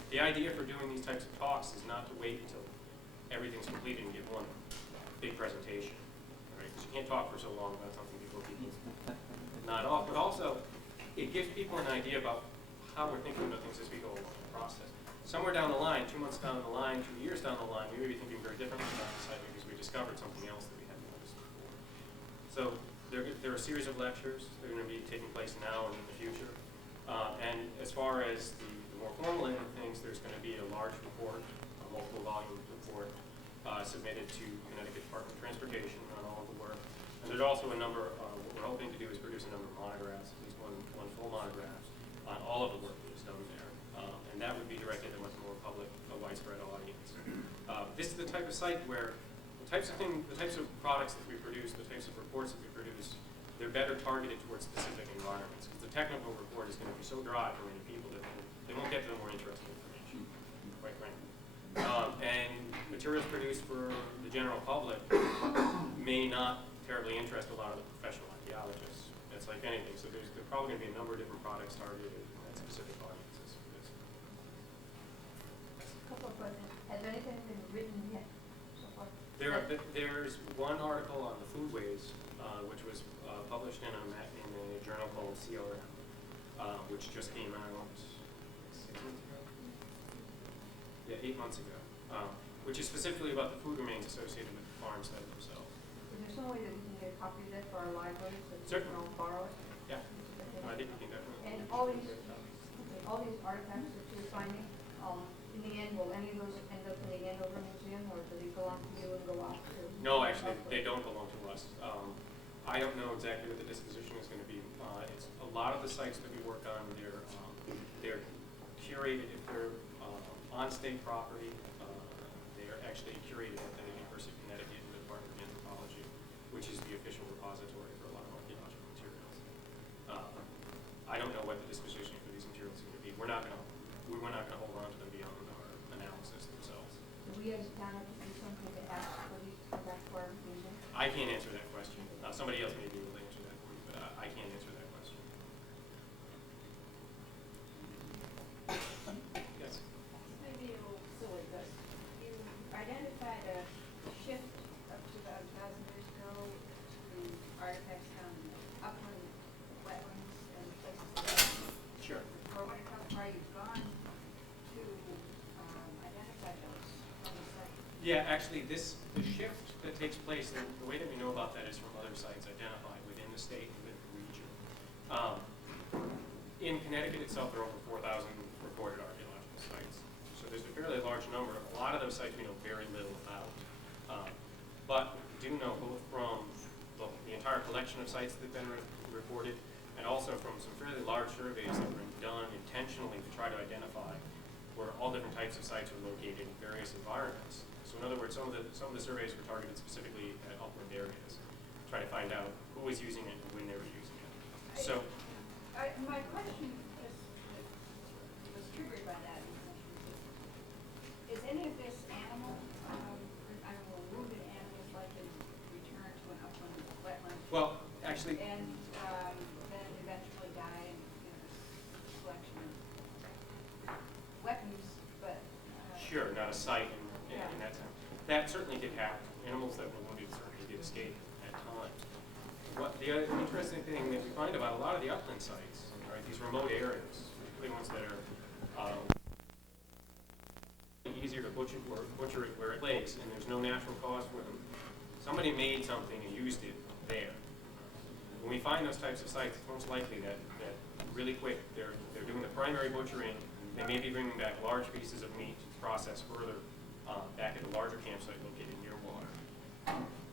The idea for doing these types of talks is not to wait until everything's completed and give one big presentation, right? Because you can't talk for so long about something before people nod off. But also, it gives people an idea about how we're thinking about things as we go along the process. Somewhere down the line, 2 months down the line, 2 years down the line, we may be thinking very differently about the site because we discovered something else that we hadn't noticed before. So there are a series of lectures that are going to be taking place now and in the future. And as far as the more formal end of things, there's going to be a large report, a multiple volume report, submitted to Connecticut Department of Transportation on all of the work. And there's also a number, what we're hoping to do is produce a number of monographs, at least one full monograph, on all of the work that is done there. And that would be directed at a much more public, a widespread audience. This is the type of site where the types of products that we produce, the types of reports that we produce, they're better targeted towards specific environments. Because the technical report is going to be so dry for many people that they won't get to the more interesting information, quite frankly. And materials produced for the general public may not terribly interest a lot of the professional archaeologists. It's like anything. So there's probably going to be a number of different products targeted at specific audiences for this. Couple of questions. Has anything been written yet so far? There's one article on the foodways, which was published in a journal called CRM, which just came out 6 months ago? Yeah, 8 months ago, which is specifically about the food remains associated with the farm site themselves. Is there some way that we can get a copy of that for our library so that we Certainly. can all borrow it? Yeah, I think we can definitely. And all these artifacts that you're finding, in the end, will any of those end up in the Andover Museum, or do they belong to you and go off to? No, actually, they don't belong to us. I don't know exactly what the disposition is going to be. It's a lot of the sites that we work on. They're curated if they're on state property. They are actually curated at the University of Connecticut in the Department of Anthropology, which is the official repository for a lot of archaeological materials. I don't know what the disposition for these materials is going to be. We're not going to hold on to them beyond our analysis themselves. Do we as a town have to do something to ask for these to come back to our museum? I can't answer that question. Somebody else may be able to answer that for you, but I can't answer that question. Yes? This may be a little silly, but you identified a shift up to about 1,000 years ago to artifacts found in upland wetlands and places like that. Sure. Or what how far you've gone to identify those on the site. Yeah, actually, the shift that takes place, the way that we know about that is from other sites identified within the state and within the region. In Connecticut itself, there are over 4,000 recorded archaeological sites. So there's a fairly large number. A lot of those sites we know very little about. But we do know both from the entire collection of sites that have been recorded and also from some fairly large surveys that were done intentionally to try to identify where all different types of sites are located in various environments. So in other words, some of the surveys were targeted specifically at upland areas, try to find out who was using it and when they were using it. So, My question was triggered by that. Is any of this animal, wounded animals likely to return to an upland wetland? well, actually, And then eventually die in this collection of weapons, but. sure, not a site in that sense. That certainly did happen. Animals that were wounded certainly did escape at times. The other interesting thing that we find about a lot of the upland sites, right, these remote areas, particularly ones that are easier to butcher it where it lays, and there's no natural cause for them. Somebody made something and used it there. When we find those types of sites, it's most likely that really quick they're doing the primary butchering. They may be bringing back large pieces of meat to process further back at a larger campsite located near water.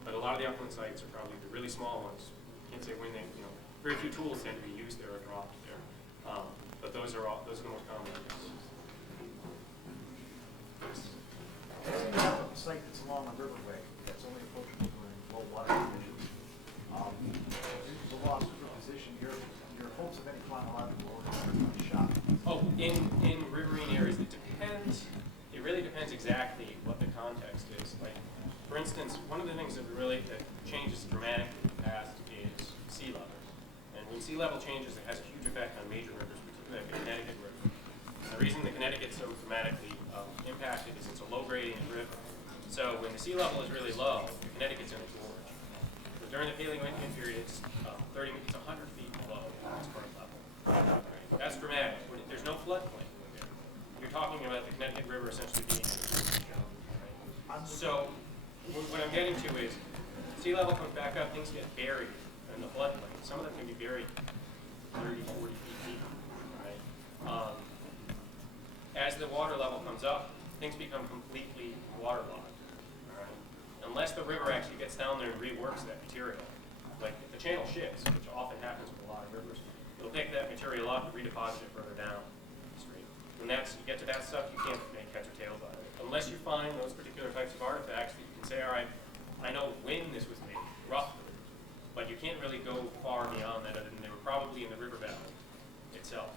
But a lot of of the upland sites are probably the really small ones. Can't say when they, very few tools tend to be used there or dropped there. But those are the most common areas. Say you have a site that's along a riverway, that's only approachable during low water conditions. Due to the law of superposition, your hopes of any chronological order are shot. Oh, in riverine areas, it depends. It really depends exactly what the context is. Like, for instance, one of the things that changes dramatically in the past is sea level. And when sea level changes, it has a huge effect on major rivers, particularly the Connecticut River. The reason the Connecticut's so dramatically impacted is it's a low gradient river. So when the sea level is really low, the Connecticut's in a gorge. But during the Paleoindian period, it's 100 feet below its current level. Right? That's dramatic. There's no floodplain there. You're talking about the Connecticut River essentially being in a gorge. Right? So what I'm getting to is sea level comes back up, things get buried in the floodplain. Some of them can be buried 30, 40 feet deep. Right? As the water level comes up, things become completely waterlogged. Right? Unless the river actually gets down there and reworks that material. Like if the channel shifts, which often happens with a lot of rivers, it'll pick that material up and redeposit it further down the stream. When you get to that stuff, you can't make heads or tails out of it. Unless you find those particular types of artifacts that you can say, all right, I know when this was made, roughly, but you can't really go far beyond that other than they were probably in the river valley itself.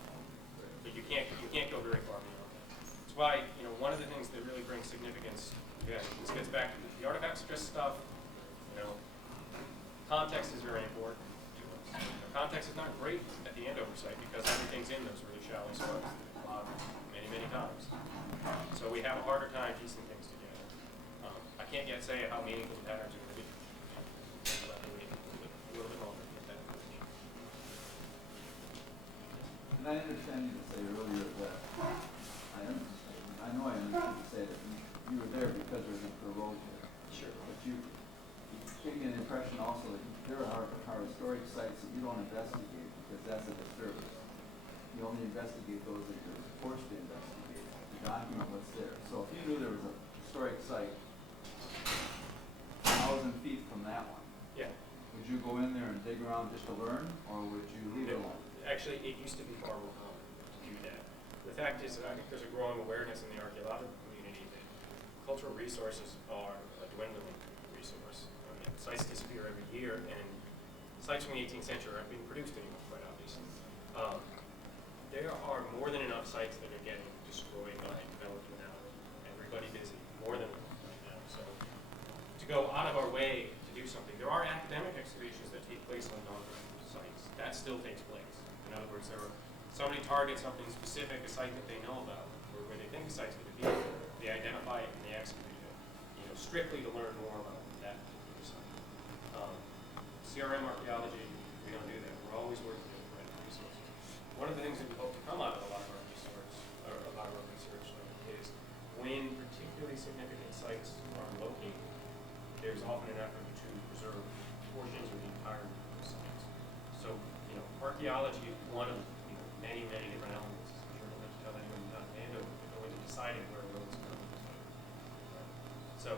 But you can't go very far beyond that. That's why, one of the things that really brings significance, again, this gets back to the artifacts are just stuff, context is very important to us. Context is not great at the Andover site because everything's in those really shallow spots many, many times. So we have a harder time piecing things together. I can't yet say how meaningful the patterns are going to be. We'll have to wait a little bit longer to get that information. And I understand you to say earlier that, I know I understand you say that you were there because there was a road here. Sure. But you gave me an impression also that there are historic sites that you don't investigate because that's a disturbance. You only investigate those that you're forced to investigate, to document what's there. So if you knew there was a historic site 1,000 feet from that one, Yeah. would you go in there and dig around just to learn, or would you leave it alone? Actually, it used to be far more common to do that. The fact is that I think there's a growing awareness in the archaeological community that cultural resources are a dwindling resource. Sites disappear every year, and sites from the 18th century aren't being produced anymore, quite obviously. There are more than enough sites that are getting destroyed by development now. Everybody busy, more than enough right now. So to go out of our way to do something, there are academic excavations that take place on non-productive sites. That still takes place. In other words, somebody targets something specific, a site that they know about, or where they think the site's going to be. They identify it and they excavate it, strictly to learn more about that particular site. CRM archaeology, we don't do that. We're always working with random resources. One of the things that we hope to come out of a lot of our research, is when particularly significant sites are located, there's often an effort to preserve portions or the entirety of those sites. So, archaeology is one of many, many different elements. I'm sure I'll let you tell anyone not in Andover to go into deciding where a road is going. Right? So,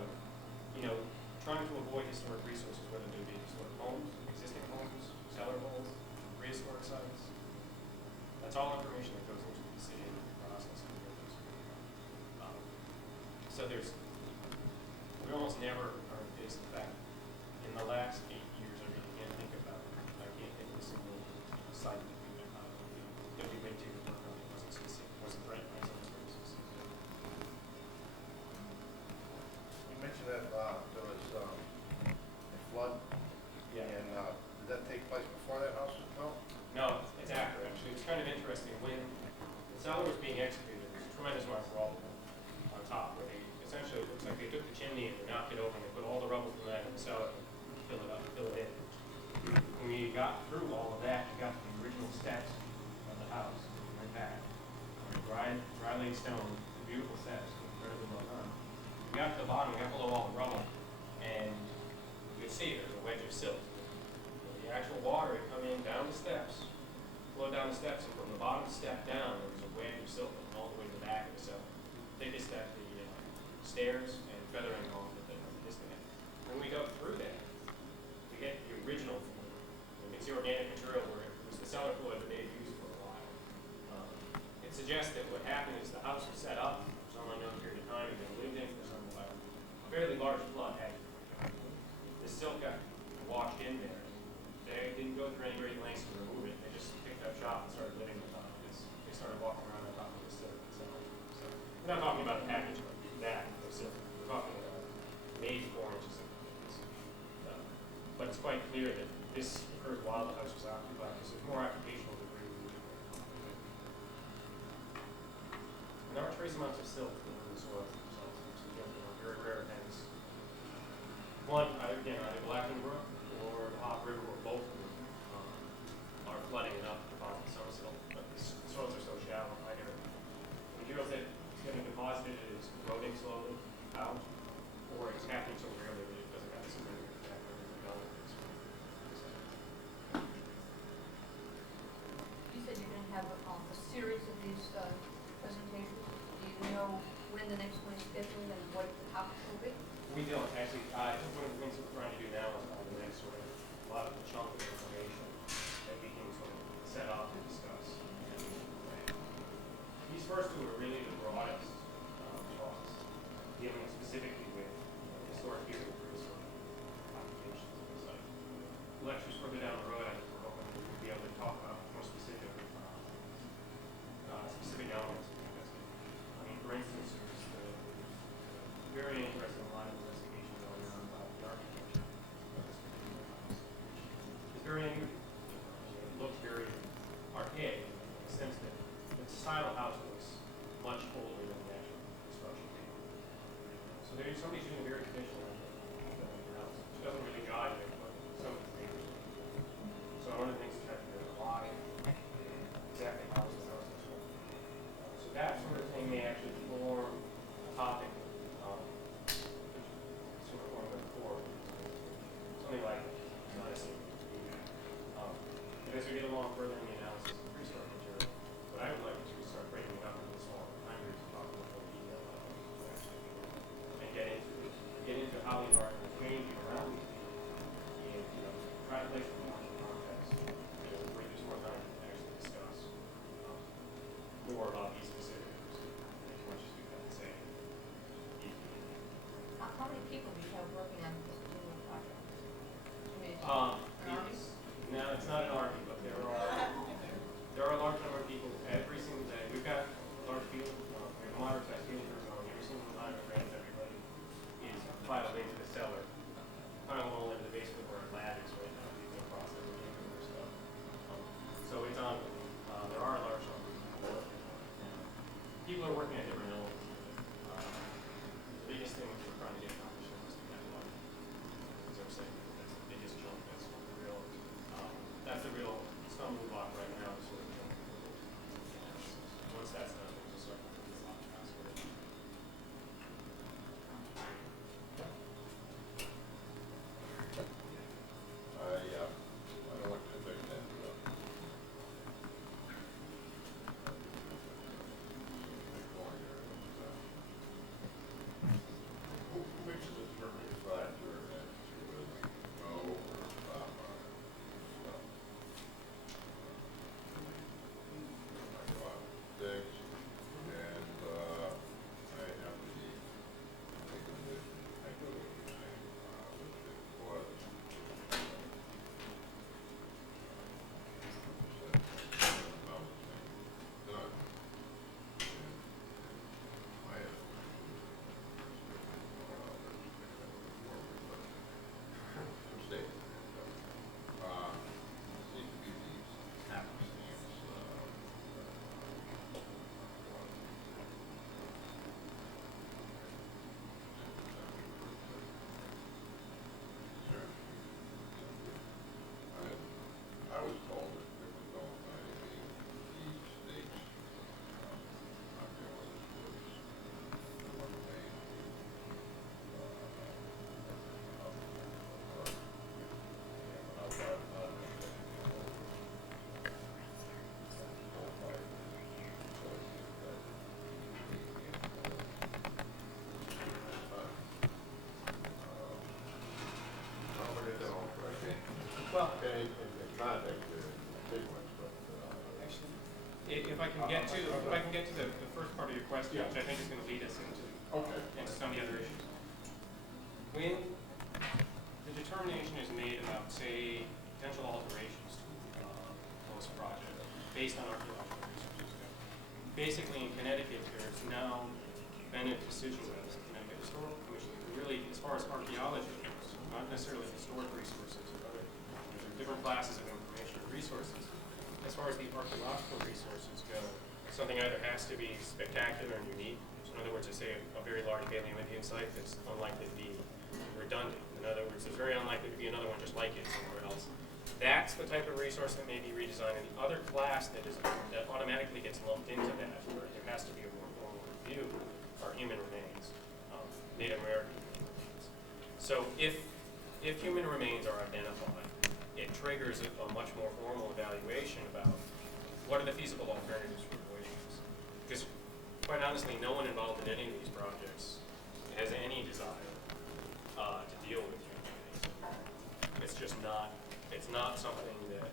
trying to avoid historic resources, whether they be historic homes, existing homes, cellar holes, prehistoric sites. That's all information that goes into the decision process. So we almost never are faced with that. In the last 8 years, I really can't think of a single site that we went to that wasn't threatened by some services. You mentioned that there was a flood. Yeah. And did that take place before that house was built? No, it's after, actually. It was kind of interesting. When the cellar was being excavated, there was a tremendous amount of rubble on top, where they essentially, it looks like they took the chimney and they knocked it over and they put all the rubble from that in the cellar, fill it in. When you got through all of that, you got to the original steps of the house, right back. Dry laid stone, beautiful steps, incredibly well done. We got to the bottom, we got below all the rubble, and you could see there's a wedge of silt. The actual water had come in down the steps, flowed down the steps, and from the bottom step down, there was a wedge of silt going all the way to the back of the cellar. Thickest at the stairs and feathering off at the distance. When we go through that, go through any great lengths to remove it. They just picked up shop and started living on top of it. They started walking around on top of the sill. So we're not talking about a package like that of sill. We're talking about maybe 4 inches of thickness. But it's quite clear that this occurred while the house was occupied, because there's more occupational debris. And there are trace amounts of silt in the soil themselves. So very rare events. One, either Blackenbrook or the Hop River, or both of them, are flooding enough to deposit some silt. But the soils are so shallow, either the materials that it's getting deposited is eroding slowly out, or it's happening so rarely that it doesn't have a significant effect on the development. You said you're gonna have a series of these presentations. Do you know when the next one is scheduled and what the topic will be? We don't actually. I think one of the things that we're trying to do now is on the next sort of a lot of the chunk of information that we can sort of set up and discuss. These first two are really the broadest talks, dealing specifically with historic period sort of applications of the site. Lectures further down the road, I think we're hoping we'll be able to talk about more specific specific elements of the investigation. I mean, for instance, there's the very interesting line of investigation going on about the architecture of this particular house. It's very unusual. It looks very archaic in the sense that the style of house looks much older than the actual construction date. So there's somebody's doing a very traditional house, which doesn't really jive with what some of the things are. So one of the things to try to figure out why exactly how is the house constructed. So that sort of thing may actually form a topic sort of form going forward. Something like honestly. And as we get along further in the analysis of pre-start material, what I would like to do is start breaking it up into smaller primers and talk about more detail and get into how the environment is changing around these people and try to place them in larger context where there's more time to actually discuss more about these specifics as much as we can say. How many people do you have working on this particular project? No, it's not an army, but there are a large number of people every single day. We've got a large field, we have a moderate sized field for zone. Every single time it rains, everybody is filed into the cellar, kind of all into the basement where our lab is right now, using the process of doing their stuff. So it's on. There are a large number of people working on it. People are working at different levels. The biggest thing we're trying to get accomplished is to get water. As I was saying, that's the biggest chunk. That's the real stumbling block right now. Sort of once that's done, we'll just start moving a lot faster. I don't want to take that. Who makes the determining factor as to whether we can go or stop on it? I go out with sticks, and I have to make a decision. I go with the same with it was. Done. My mistake. Seem to be these happenstance. I was told that there was no these states Well, in context, big ones, but actually, if I can get to the first part of your question, Yeah. which I think is going to lead us into some of the other issues. When the determination is made about, say, potential alterations to post-project based on archaeological researches. Basically, in Connecticut, there's now been a decision by the Connecticut Historical Commission, really, as far as archaeology goes, not necessarily historic resources or other, there are different classes of information or resources. As far as the archaeological resources go, something either has to be spectacular and unique. So in other words, I say a very large Paleo-Indian site that's unlikely to be redundant. In other words, there's very unlikely to be another one just like it somewhere else. That's the type of resource that may be redesigned. And the other class that automatically gets lumped into that, where there has to be a more formal review, are human remains, Native American human remains. So if human remains are identified, it triggers a much more formal evaluation about what are the feasible alternatives for avoidance. Because quite honestly, no one involved in any of these projects has any desire to deal with human remains. It's just not, it's not something that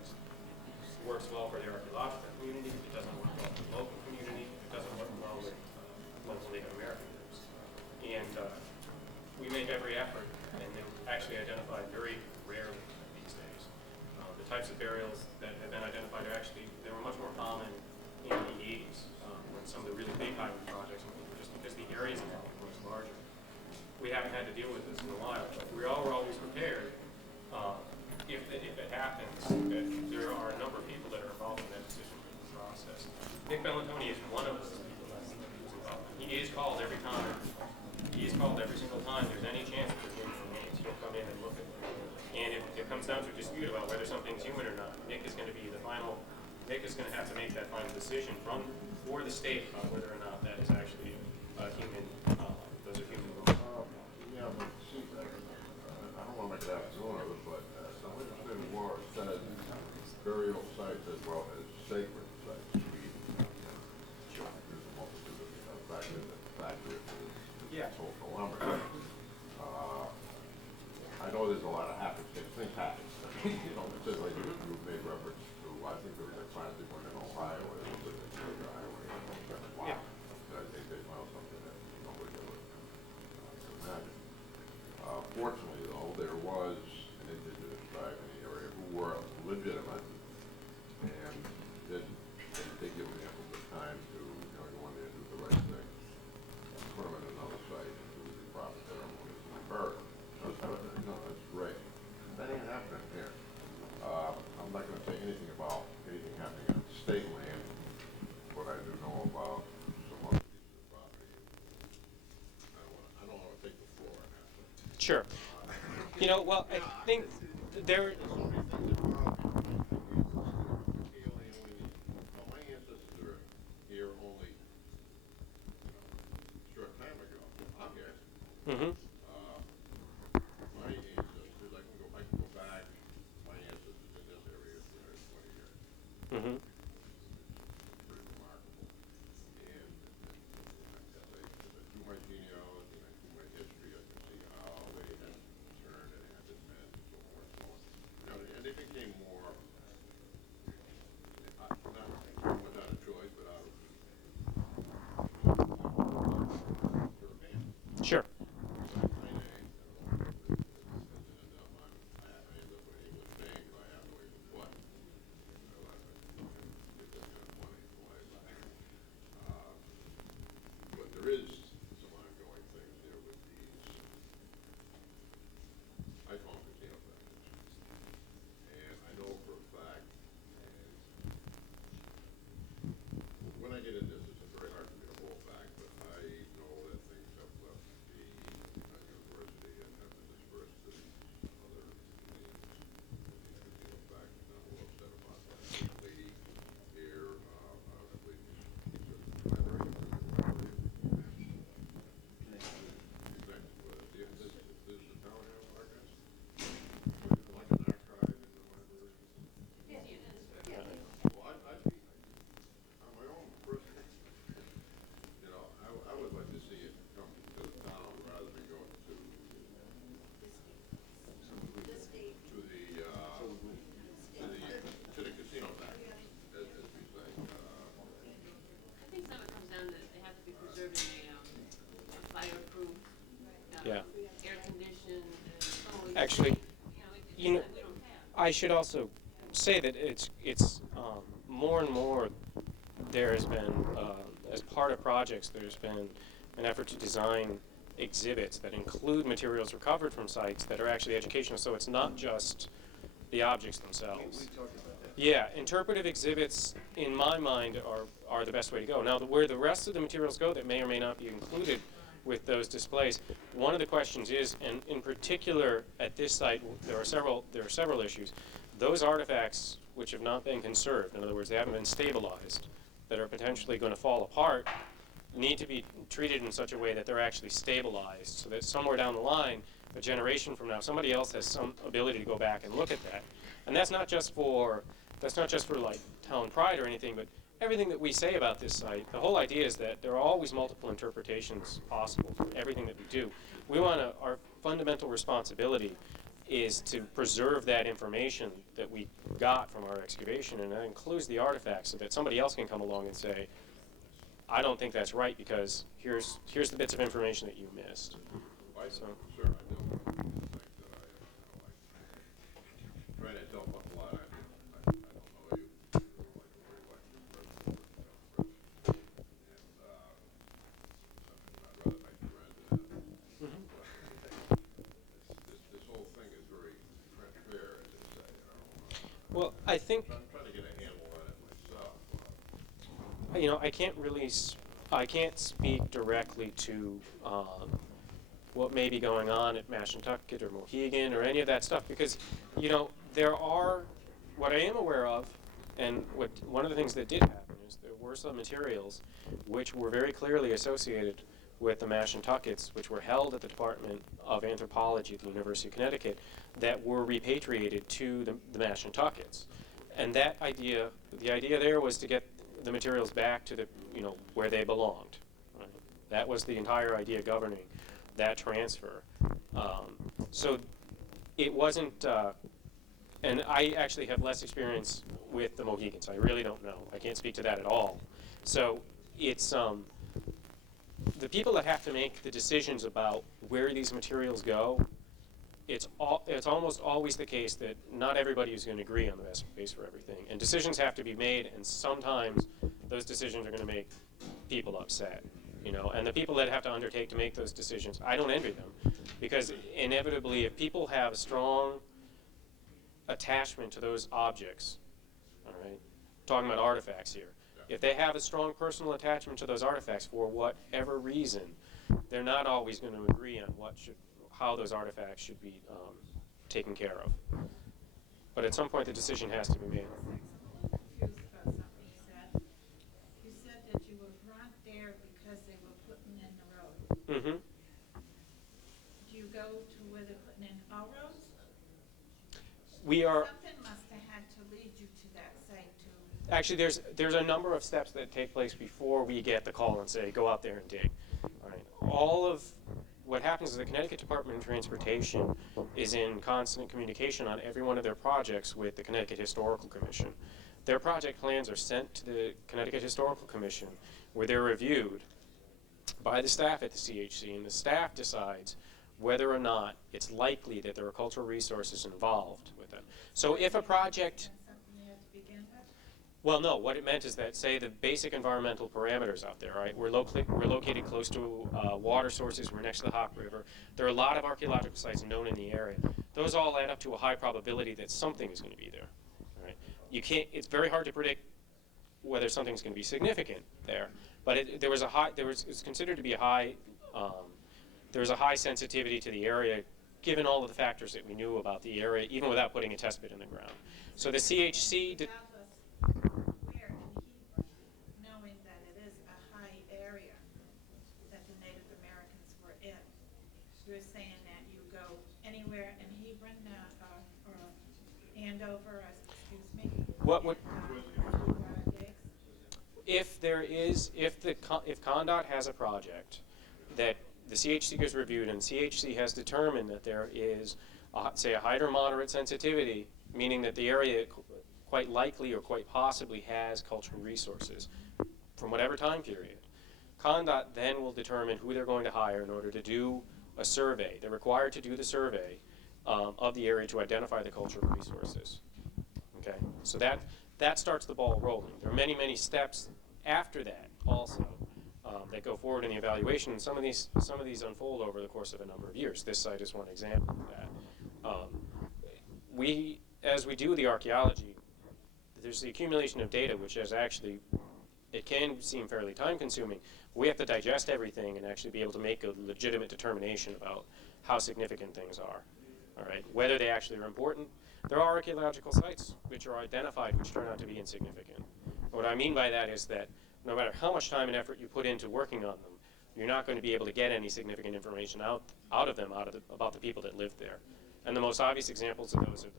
works well for the archaeological community. It doesn't work well for the local community. It doesn't work well with local Native American groups. And we make every effort, and they're actually identified very rarely these days. The types of burials that have been identified are actually, they were much more common in the 80s when some of the really big highway projects were just because the areas involved were much larger. We haven't had to deal with this in a while, but we're always prepared. If it happens, that there are a number of people that are involved in that decision-making process. Nick Bellantoni is one of those people that's involved. He is called every time. He is called every single time there's any chance that there's human remains. He'll come in and look at them. And if it comes down to a dispute about whether something's human or not, Nick is going to be the final. Nick is going to have to make that final decision for the state about whether or not that is actually a human. Those are human remains. Yeah, but see, I don't want to make it afternoon of it, but some interesting war says burial sites as well as sacred sites. There's a multitude of factors that factor into this whole dilemma. I know there's a lot of happenstance. Things happen. You know, it's just like you made reference to, I think there was a classic one in Ohio where they looked at the highway and said, wow. I think they found something that nobody ever could imagine. Fortunately, though, there was an indigenous tribe in the area who were legitimate and they give them ample time to go in there and do the right thing. Put them in another site and do the proper ceremonies and bury them. That's great. That ain't happening here. I'm not going to say anything about anything happening on state land, but I do know about some other pieces of property. I don't want to take the floor on that. Sure. Well, I think there. My ancestors are here only a short time ago. I'm here. Mm-hmm. My ancestors, I can go back. My ancestors in this area for 20 years. Mm-hmm. It's pretty remarkable. And as I do my genealogy and I do my history, I can see how they had turned and had been met and so forth and so on. And they became more, not without a choice, but out of Sure. I should also say that it's more and more there has been, as part of projects, there's been an effort to design exhibits that include materials recovered from sites that are actually educational. So it's not just the objects themselves. Yeah, interpretive exhibits, in my mind, are the best way to go. Now, where the rest of the materials go that may or may not be included with those displays, one of the questions is, and in particular at this site, there are several issues. Those artifacts which have not been conserved, in other words, they haven't been stabilized, that are potentially going to fall apart, need to be treated in such a way that they're actually stabilized, so that somewhere down the line, a generation from now, somebody else has some ability to go back and look at that. And that's not just for like town pride or anything, but everything that we say about this site, the whole idea is that there are always multiple interpretations possible for everything that we do. Our fundamental responsibility is to preserve that information that we got from our excavation, and that includes the artifacts, so that somebody else can come along and say, I don't think that's right because here's the bits of information that you missed. So. Sure, I don't think that I trying to tell a lot. I don't know you. Like very much president, and I'd rather make you read that. This whole thing is very transparent, as they say. Well, I think. I'm trying to get a handle on it myself. I can't speak directly to what may be going on at Mashantucket or Mohegan or any of that stuff, because what I am aware of, and one of the things that did happen is there were some materials which were very clearly associated with the Mashantuckets, which were held at the Department of Anthropology at the University of Connecticut, that were repatriated to the Mashantuckets. And the idea there was to get the materials back to where they belonged. Right? That was the entire idea governing that transfer. So it wasn't, and I actually have less experience with the Mohegans. I really don't know. I can't speak to that at all. So it's the people that have to make the decisions about where these materials go. It's almost always the case that not everybody is going to agree on the best place for everything, and decisions have to be made, and sometimes those decisions are going to make people upset, and the people that have to undertake to make those decisions, I don't envy them, because inevitably if people have a strong attachment to those objects, all right, talking about artifacts here, if they have a strong personal attachment to those artifacts for whatever reason, they're not always going to agree on how those artifacts should be taken care of. But at some point, the decision has to be made. I'm confused about something you said. You said that you were brought there because they were putting in the road. Mm-hmm. Do you go to where they're putting in all roads? We are. Something must have had to lead you to that site to. Actually, there's a number of steps that take place before we get the call and say, go out there and dig. All right. All of what happens is the Connecticut Department of Transportation is in constant communication on every one of their projects with the Connecticut Historical Commission. Their project plans are sent to the Connecticut Historical Commission, where they're reviewed by the staff at the CHC, and the staff decides whether or not it's likely that there are cultural resources involved with them. So if a project... Something you had to begin with? Well, no, what it meant is that, say, the basic environmental parameters out there, right? We're located close to water sources, we're next to the Hawk River. There are a lot of archaeological sites known in the area. Those all add up to a high probability that something is going to be there, right? It's very hard to predict whether something's going to be significant there, but it's considered to be a high, there was a high sensitivity to the area, given all of the factors that we knew about the area, even without putting a test pit in the ground. So the CHC did... Where in Hebron, knowing that it is a high area that the Native Americans were in, you're saying that you go anywhere in Hebron or Andover, excuse me? What would... Digs? If CONDOT has a project that the CHC has reviewed and CHC has determined that there is, say, a high or moderate sensitivity, meaning that the area quite likely or quite possibly has cultural resources from whatever time period, CONDOT then will determine who they're going to hire in order to do a survey. They're required to do the survey of the area to identify the cultural resources. Okay, so that starts the ball rolling. There are many, many steps after that also that go forward in the evaluation, and some of these unfold over the course of a number of years. This site is one example of that. As we do the archaeology, there's the accumulation of data, which is actually, it can seem fairly time-consuming. We have to digest everything and actually be able to make a legitimate determination about how significant things are. All right, whether they actually are important. There are archaeological sites which are identified which turn out to be insignificant. What I mean by that is that no matter how much time and effort you put into working on them, you're not going to be able to get any significant information out of them about the people that lived there. And the most obvious examples of those are,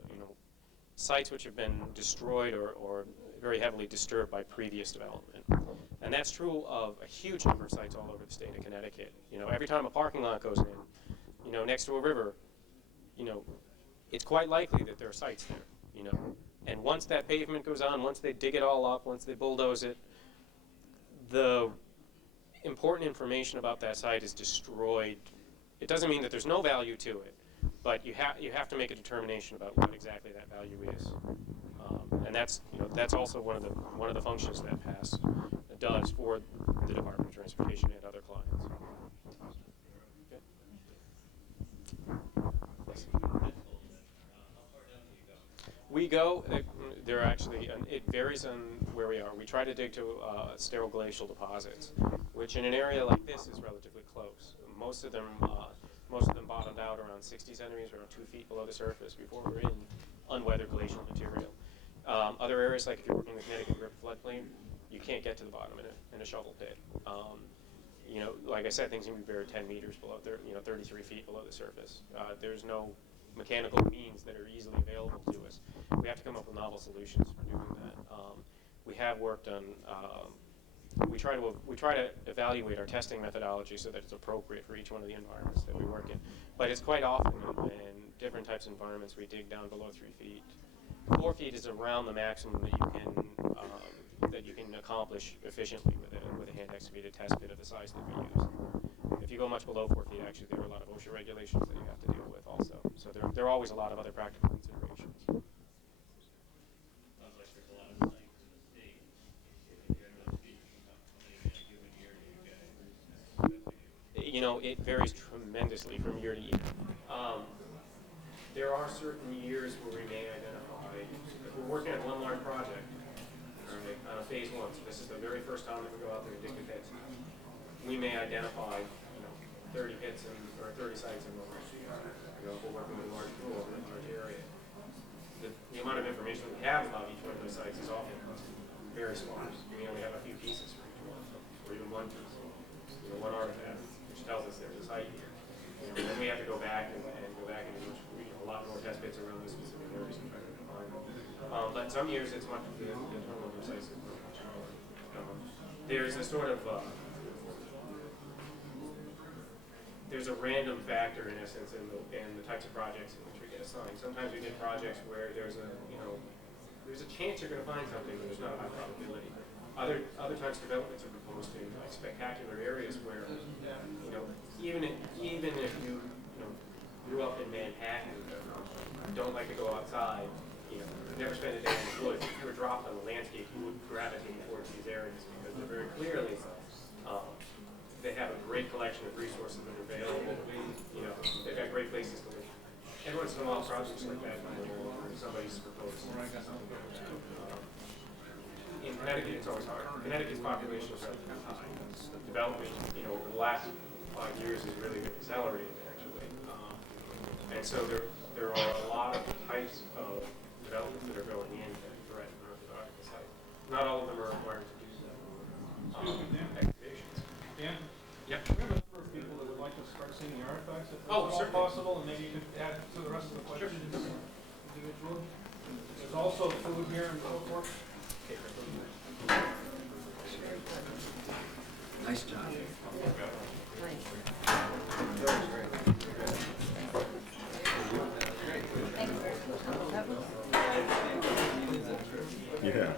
sites which have been destroyed or very heavily disturbed by previous development. And that's true of a huge number of sites all over the state of Connecticut. Every time a parking lot goes in, next to a river, it's quite likely that there are sites there, And once that pavement goes on, once they dig it all up, once they bulldoze it, the important information about that site is destroyed. It doesn't mean that there's no value to it, but you have to make a determination about what exactly that value is. And that's also one of the functions that PASS does for the Department of Transportation and other clients. Okay. Yes. We go. There are actually, it varies on where we are. We try to dig to sterile glacial deposits, which in an area like this is relatively close. Most of them bottomed out around 60 centimeters, around 2 feet below the surface before we're in unweathered glacial material. Other areas, like if you're working in the Connecticut River floodplain, you can't get to the bottom in a shovel pit. Like I said, things can be buried 10 meters below, 33 feet below the surface. There's no mechanical means that are easily available to us. We have to come up with novel solutions for doing that. We have worked on. We try to evaluate our testing methodology so that it's appropriate for each one of the environments that we work in. But it's quite often in different types of environments we dig down below 3 feet. 4 feet is around the maximum that you can accomplish efficiently with a hand excavated test pit of the size that we use. If you go much below 4 feet, actually, there are a lot of OSHA regulations that you have to deal with also. So there are always a lot of other practical considerations. Sounds like there's a lot of sites in the state. Generally speaking, how many in a given year do you get investigated? It varies tremendously from year to year. There are certain years where we may identify, if we're working on one large project, on a phase 1, so this is the very first time that we go out there and dig the pits, we may identify 30 pits or 30 sites in one year. If we're working with a large pool in a large area. The amount of information we have about each one of those sites is often very sparse. We only have a few pieces for each one, or even one piece, one artifact, which tells us there's a site here. And then we have to go back and do a lot more test pits around the specific areas and try to define them. But some years it's much, the total number of sites is much smaller. There's a sort of, there's a random factor in essence in the types of projects in which we get assigned. Sometimes we get projects where there's a chance you're going to find something, but there's not a high probability. Other types of developments are proposed in spectacular areas where, even if you grew up in Manhattan, don't like to go outside, never spend a day in the woods, if you were dropped on the landscape, you would gravitate towards these areas because they're very clearly, they have a great collection of resources that are available. They've got great places to live. Every once in a while, projects like that come along, somebody's proposed something like that. In Connecticut, it's always hard. Connecticut's population is relatively high. Development, over the last 5 years has really been accelerated, actually. And so there are a lot of types of developments that are going in that threaten archaeological sites. Not all of them are required to do so. Excavations. Dan? Yep. We have a number of people that would like to start seeing the artifacts if that's certainly possible, and maybe you could add to the rest of the questions individually. There's also food here and so forth. Nice job. Yeah.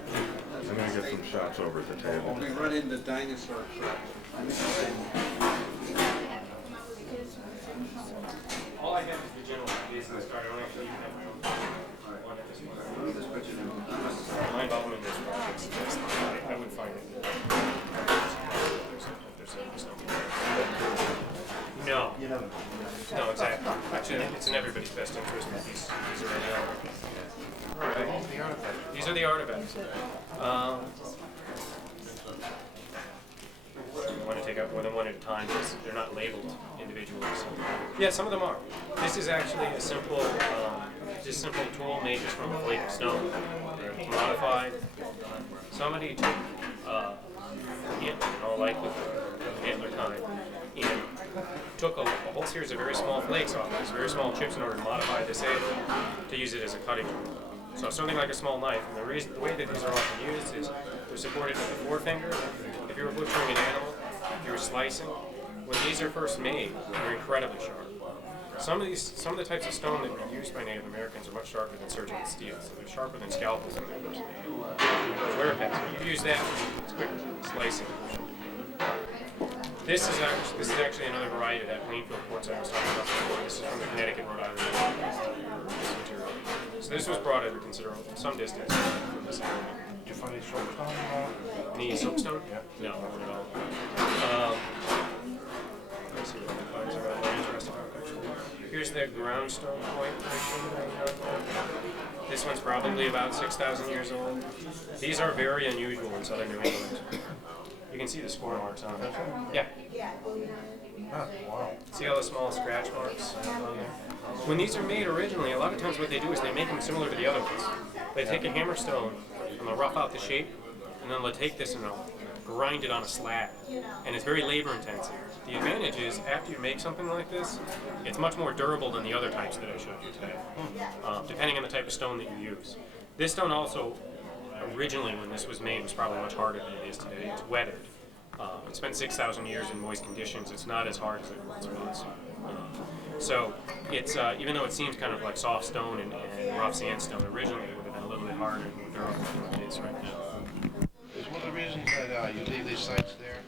I'm gonna get some shots over at the table. We run into dinosaur traps. All I have is the general ideas, and I started These are the artifacts. You want to take out more than one at a time because they're not labeled individually. So. Yeah, some of them are. This is actually a simple, just simple tool made just from a flake of stone. It's modified. Somebody took antler, in all likelihood, antler kind, and took a whole series of very small flakes off these very small chips in order to modify this edge to use it as a cutting tool. So something like a small knife. And the way that these are often used is they're supported with the forefinger. If you were butchering an animal, if you were slicing, when these are first made, they're incredibly sharp. Some of the types of stone that were used by Native Americans are much sharper than surgical steel, so they're sharper than scalpels when they're first made. Square pets, you use that, it's quick slicing. This is actually another variety of that Plainfield quartz I was talking about before. This is from the Connecticut, Rhode Island this material. So this was brought at a considerable, some distance from this area. Did you find any soapstone? Any soapstone? Yeah. No, not at all. Let's see what the finds are more interesting. Here's the groundstone point. This one's probably about 6,000 years old. These are very unusual in southern New England. You can see the score marks on it. Yeah. Huh, wow. See all the small scratch marks on there? When these are made originally, a lot of times what they do is they make them similar to the other ones. They take a hammer stone and they'll rough out the shape, and then they'll take this and they'll grind it on a slab. And it's very labor intensive. The advantage is, after you make something like this, it's much more durable than the other types that I showed you today, depending on the type of stone that you use. This stone also, originally when this was made, was probably much harder than it is today. It's weathered. It's been 6,000 years in moist conditions. It's not as hard as it once was. So it's even though it seems kind of like soft stone and rough sandstone, originally it would have been a little bit harder and more durable than it is right now. Is one of the reasons that you leave these sites there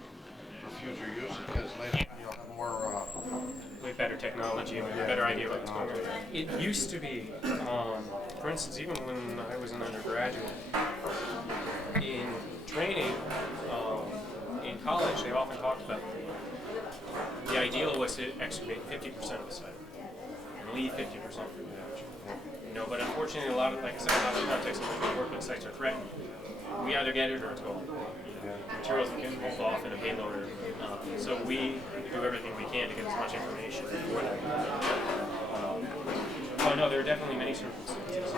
for future use because later you'll have more. With better technology and with a better idea what it's going to be. It used to be, for instance, even when I was an undergraduate, in training, in college, they often talked about the ideal was to excavate 50% of the site and leave 50% for the average. But unfortunately, a lot of, like I said, a lot of the contexts in which we work with sites are threatened. We either get it or it's gone. Materials that get moved off in a payloader. So we do everything we can to get as much information for that. Oh no, there are definitely many circumstances.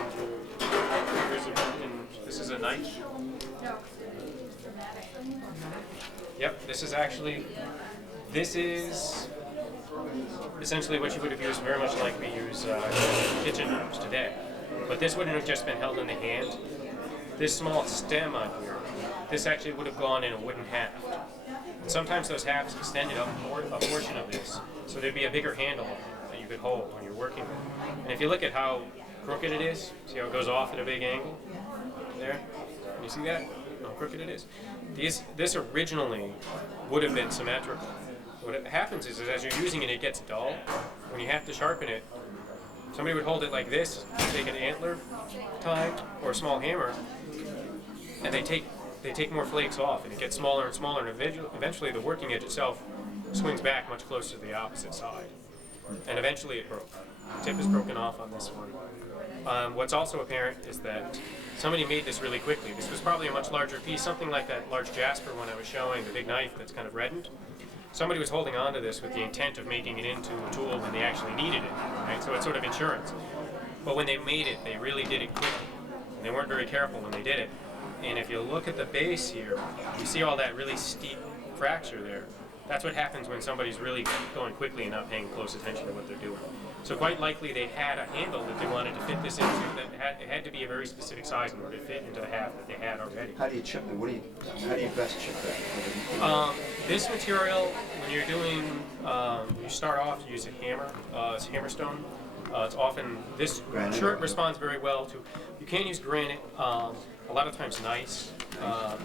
This is a knife. Yep, this is essentially what you would have used very much like we use kitchen knives today. But this wouldn't have just been held in the hand. This small stem on here, this actually would have gone in a wooden haft. And sometimes those hafts extended up a portion of this, so there'd be a bigger handle that you could hold when you're working with it. And if you look at how crooked it is, see how it goes off at a big angle? There? Can you see that? How crooked it is? This originally would have been symmetrical. What happens is as you're using it, it gets dull. When you have to sharpen it, somebody would hold it like this, take an antler tine or a small hammer, and they take more flakes off, and it gets smaller and smaller, and eventually the working edge itself swings back much closer to the opposite side. And eventually it broke. The tip is broken off on this one. What's also apparent is that somebody made this really quickly. This was probably a much larger piece, something like that large jasper one I was showing, the big knife that's kind of reddened. Somebody was holding on to this with the intent of making it into a tool when they actually needed it, right? So it's sort of insurance. But when they made it, they really did it quickly. And they weren't very careful when they did it. And if you look at the base here, you see all that really steep fracture there. That's what happens when somebody's really going quickly and not paying close attention to what they're doing. So quite likely they had a handle that they wanted to fit this into that it had to be a very specific size in order to fit into the haft that they had already. How do you chip it? How do you best chip that? This material, when you're doing, you start off, you use a hammer. It's hammerstone. It's often, this shirt responds very well to, you can use granite, a lot of times nice,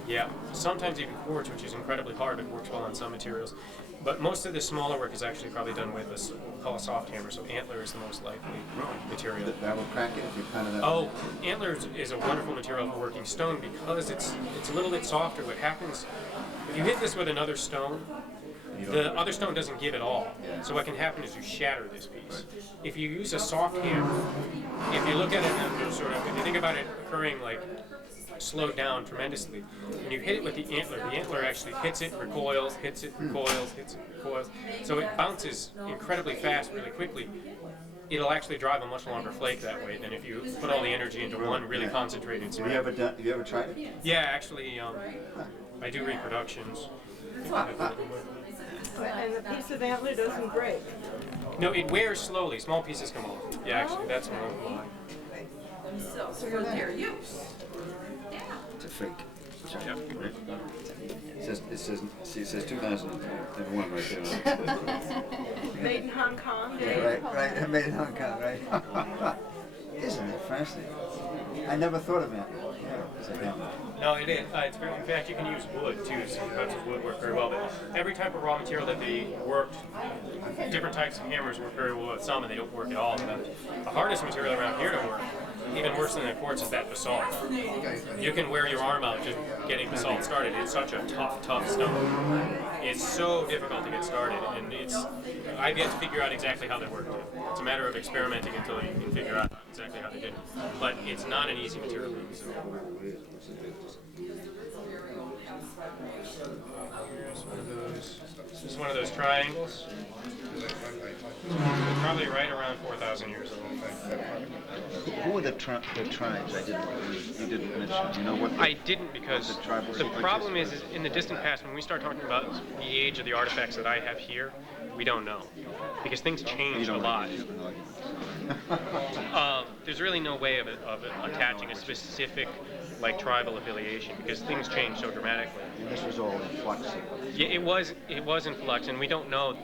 yeah, sometimes even quartz, which is incredibly hard, but works well on some materials. But most of the smaller work is actually probably done with what we call a soft hammer, so antler is the most likely material. That will crack it if you pound it out? Oh, antler is a wonderful material for working stone because it's a little bit softer. What happens, if you hit this with another stone, The other stone doesn't give at all. So what can happen is you shatter this piece. If you use a soft hammer, if you look at it and sort of, if you think about it occurring like slowed down tremendously, when you hit it with the antler actually hits it, recoils, hits it, recoils, hits it, recoils. So it bounces incredibly fast, really quickly. It'll actually drive a much longer flake that way than if you put all the energy into one really concentrated spray. Have you ever tried it? Yeah, actually, I do reproductions. And the piece of antler doesn't break. No, it wears slowly. Small pieces come off. Yeah, actually, that's one lie. So for their use. It's a fake. Yeah. It says 2001 right there. Made in Hong Kong. Yeah, right. Made in Hong Kong, right? Isn't it fascinating? I never thought of it. Yeah, as a hammer. No, it is. In fact, you can use wood too. Some types of wood work very well. But every type of raw material that they worked, different types of hammers work very well with some, and they don't work at all. The hardest material around here to work, even worse than the quartz, is that basalt. You can wear your arm out just getting basalt started. It's such a tough stone. It's so difficult to get started, and I've yet to figure out exactly how they work. It's a matter of experimenting until you can figure out exactly how they did it. But it's not an easy material to use. This is one of those triangles. Probably right around 4,000 years old. Who were the tribes you didn't mention? Do you know what? I didn't, because the problem is in the distant past, when we start talking about the age of the artifacts that I have here, we don't know, because things changed a lot. There's really no way of attaching a specific tribal affiliation, because things change so dramatically. And this was all in flux. Yeah, it was in flux, and we don't know.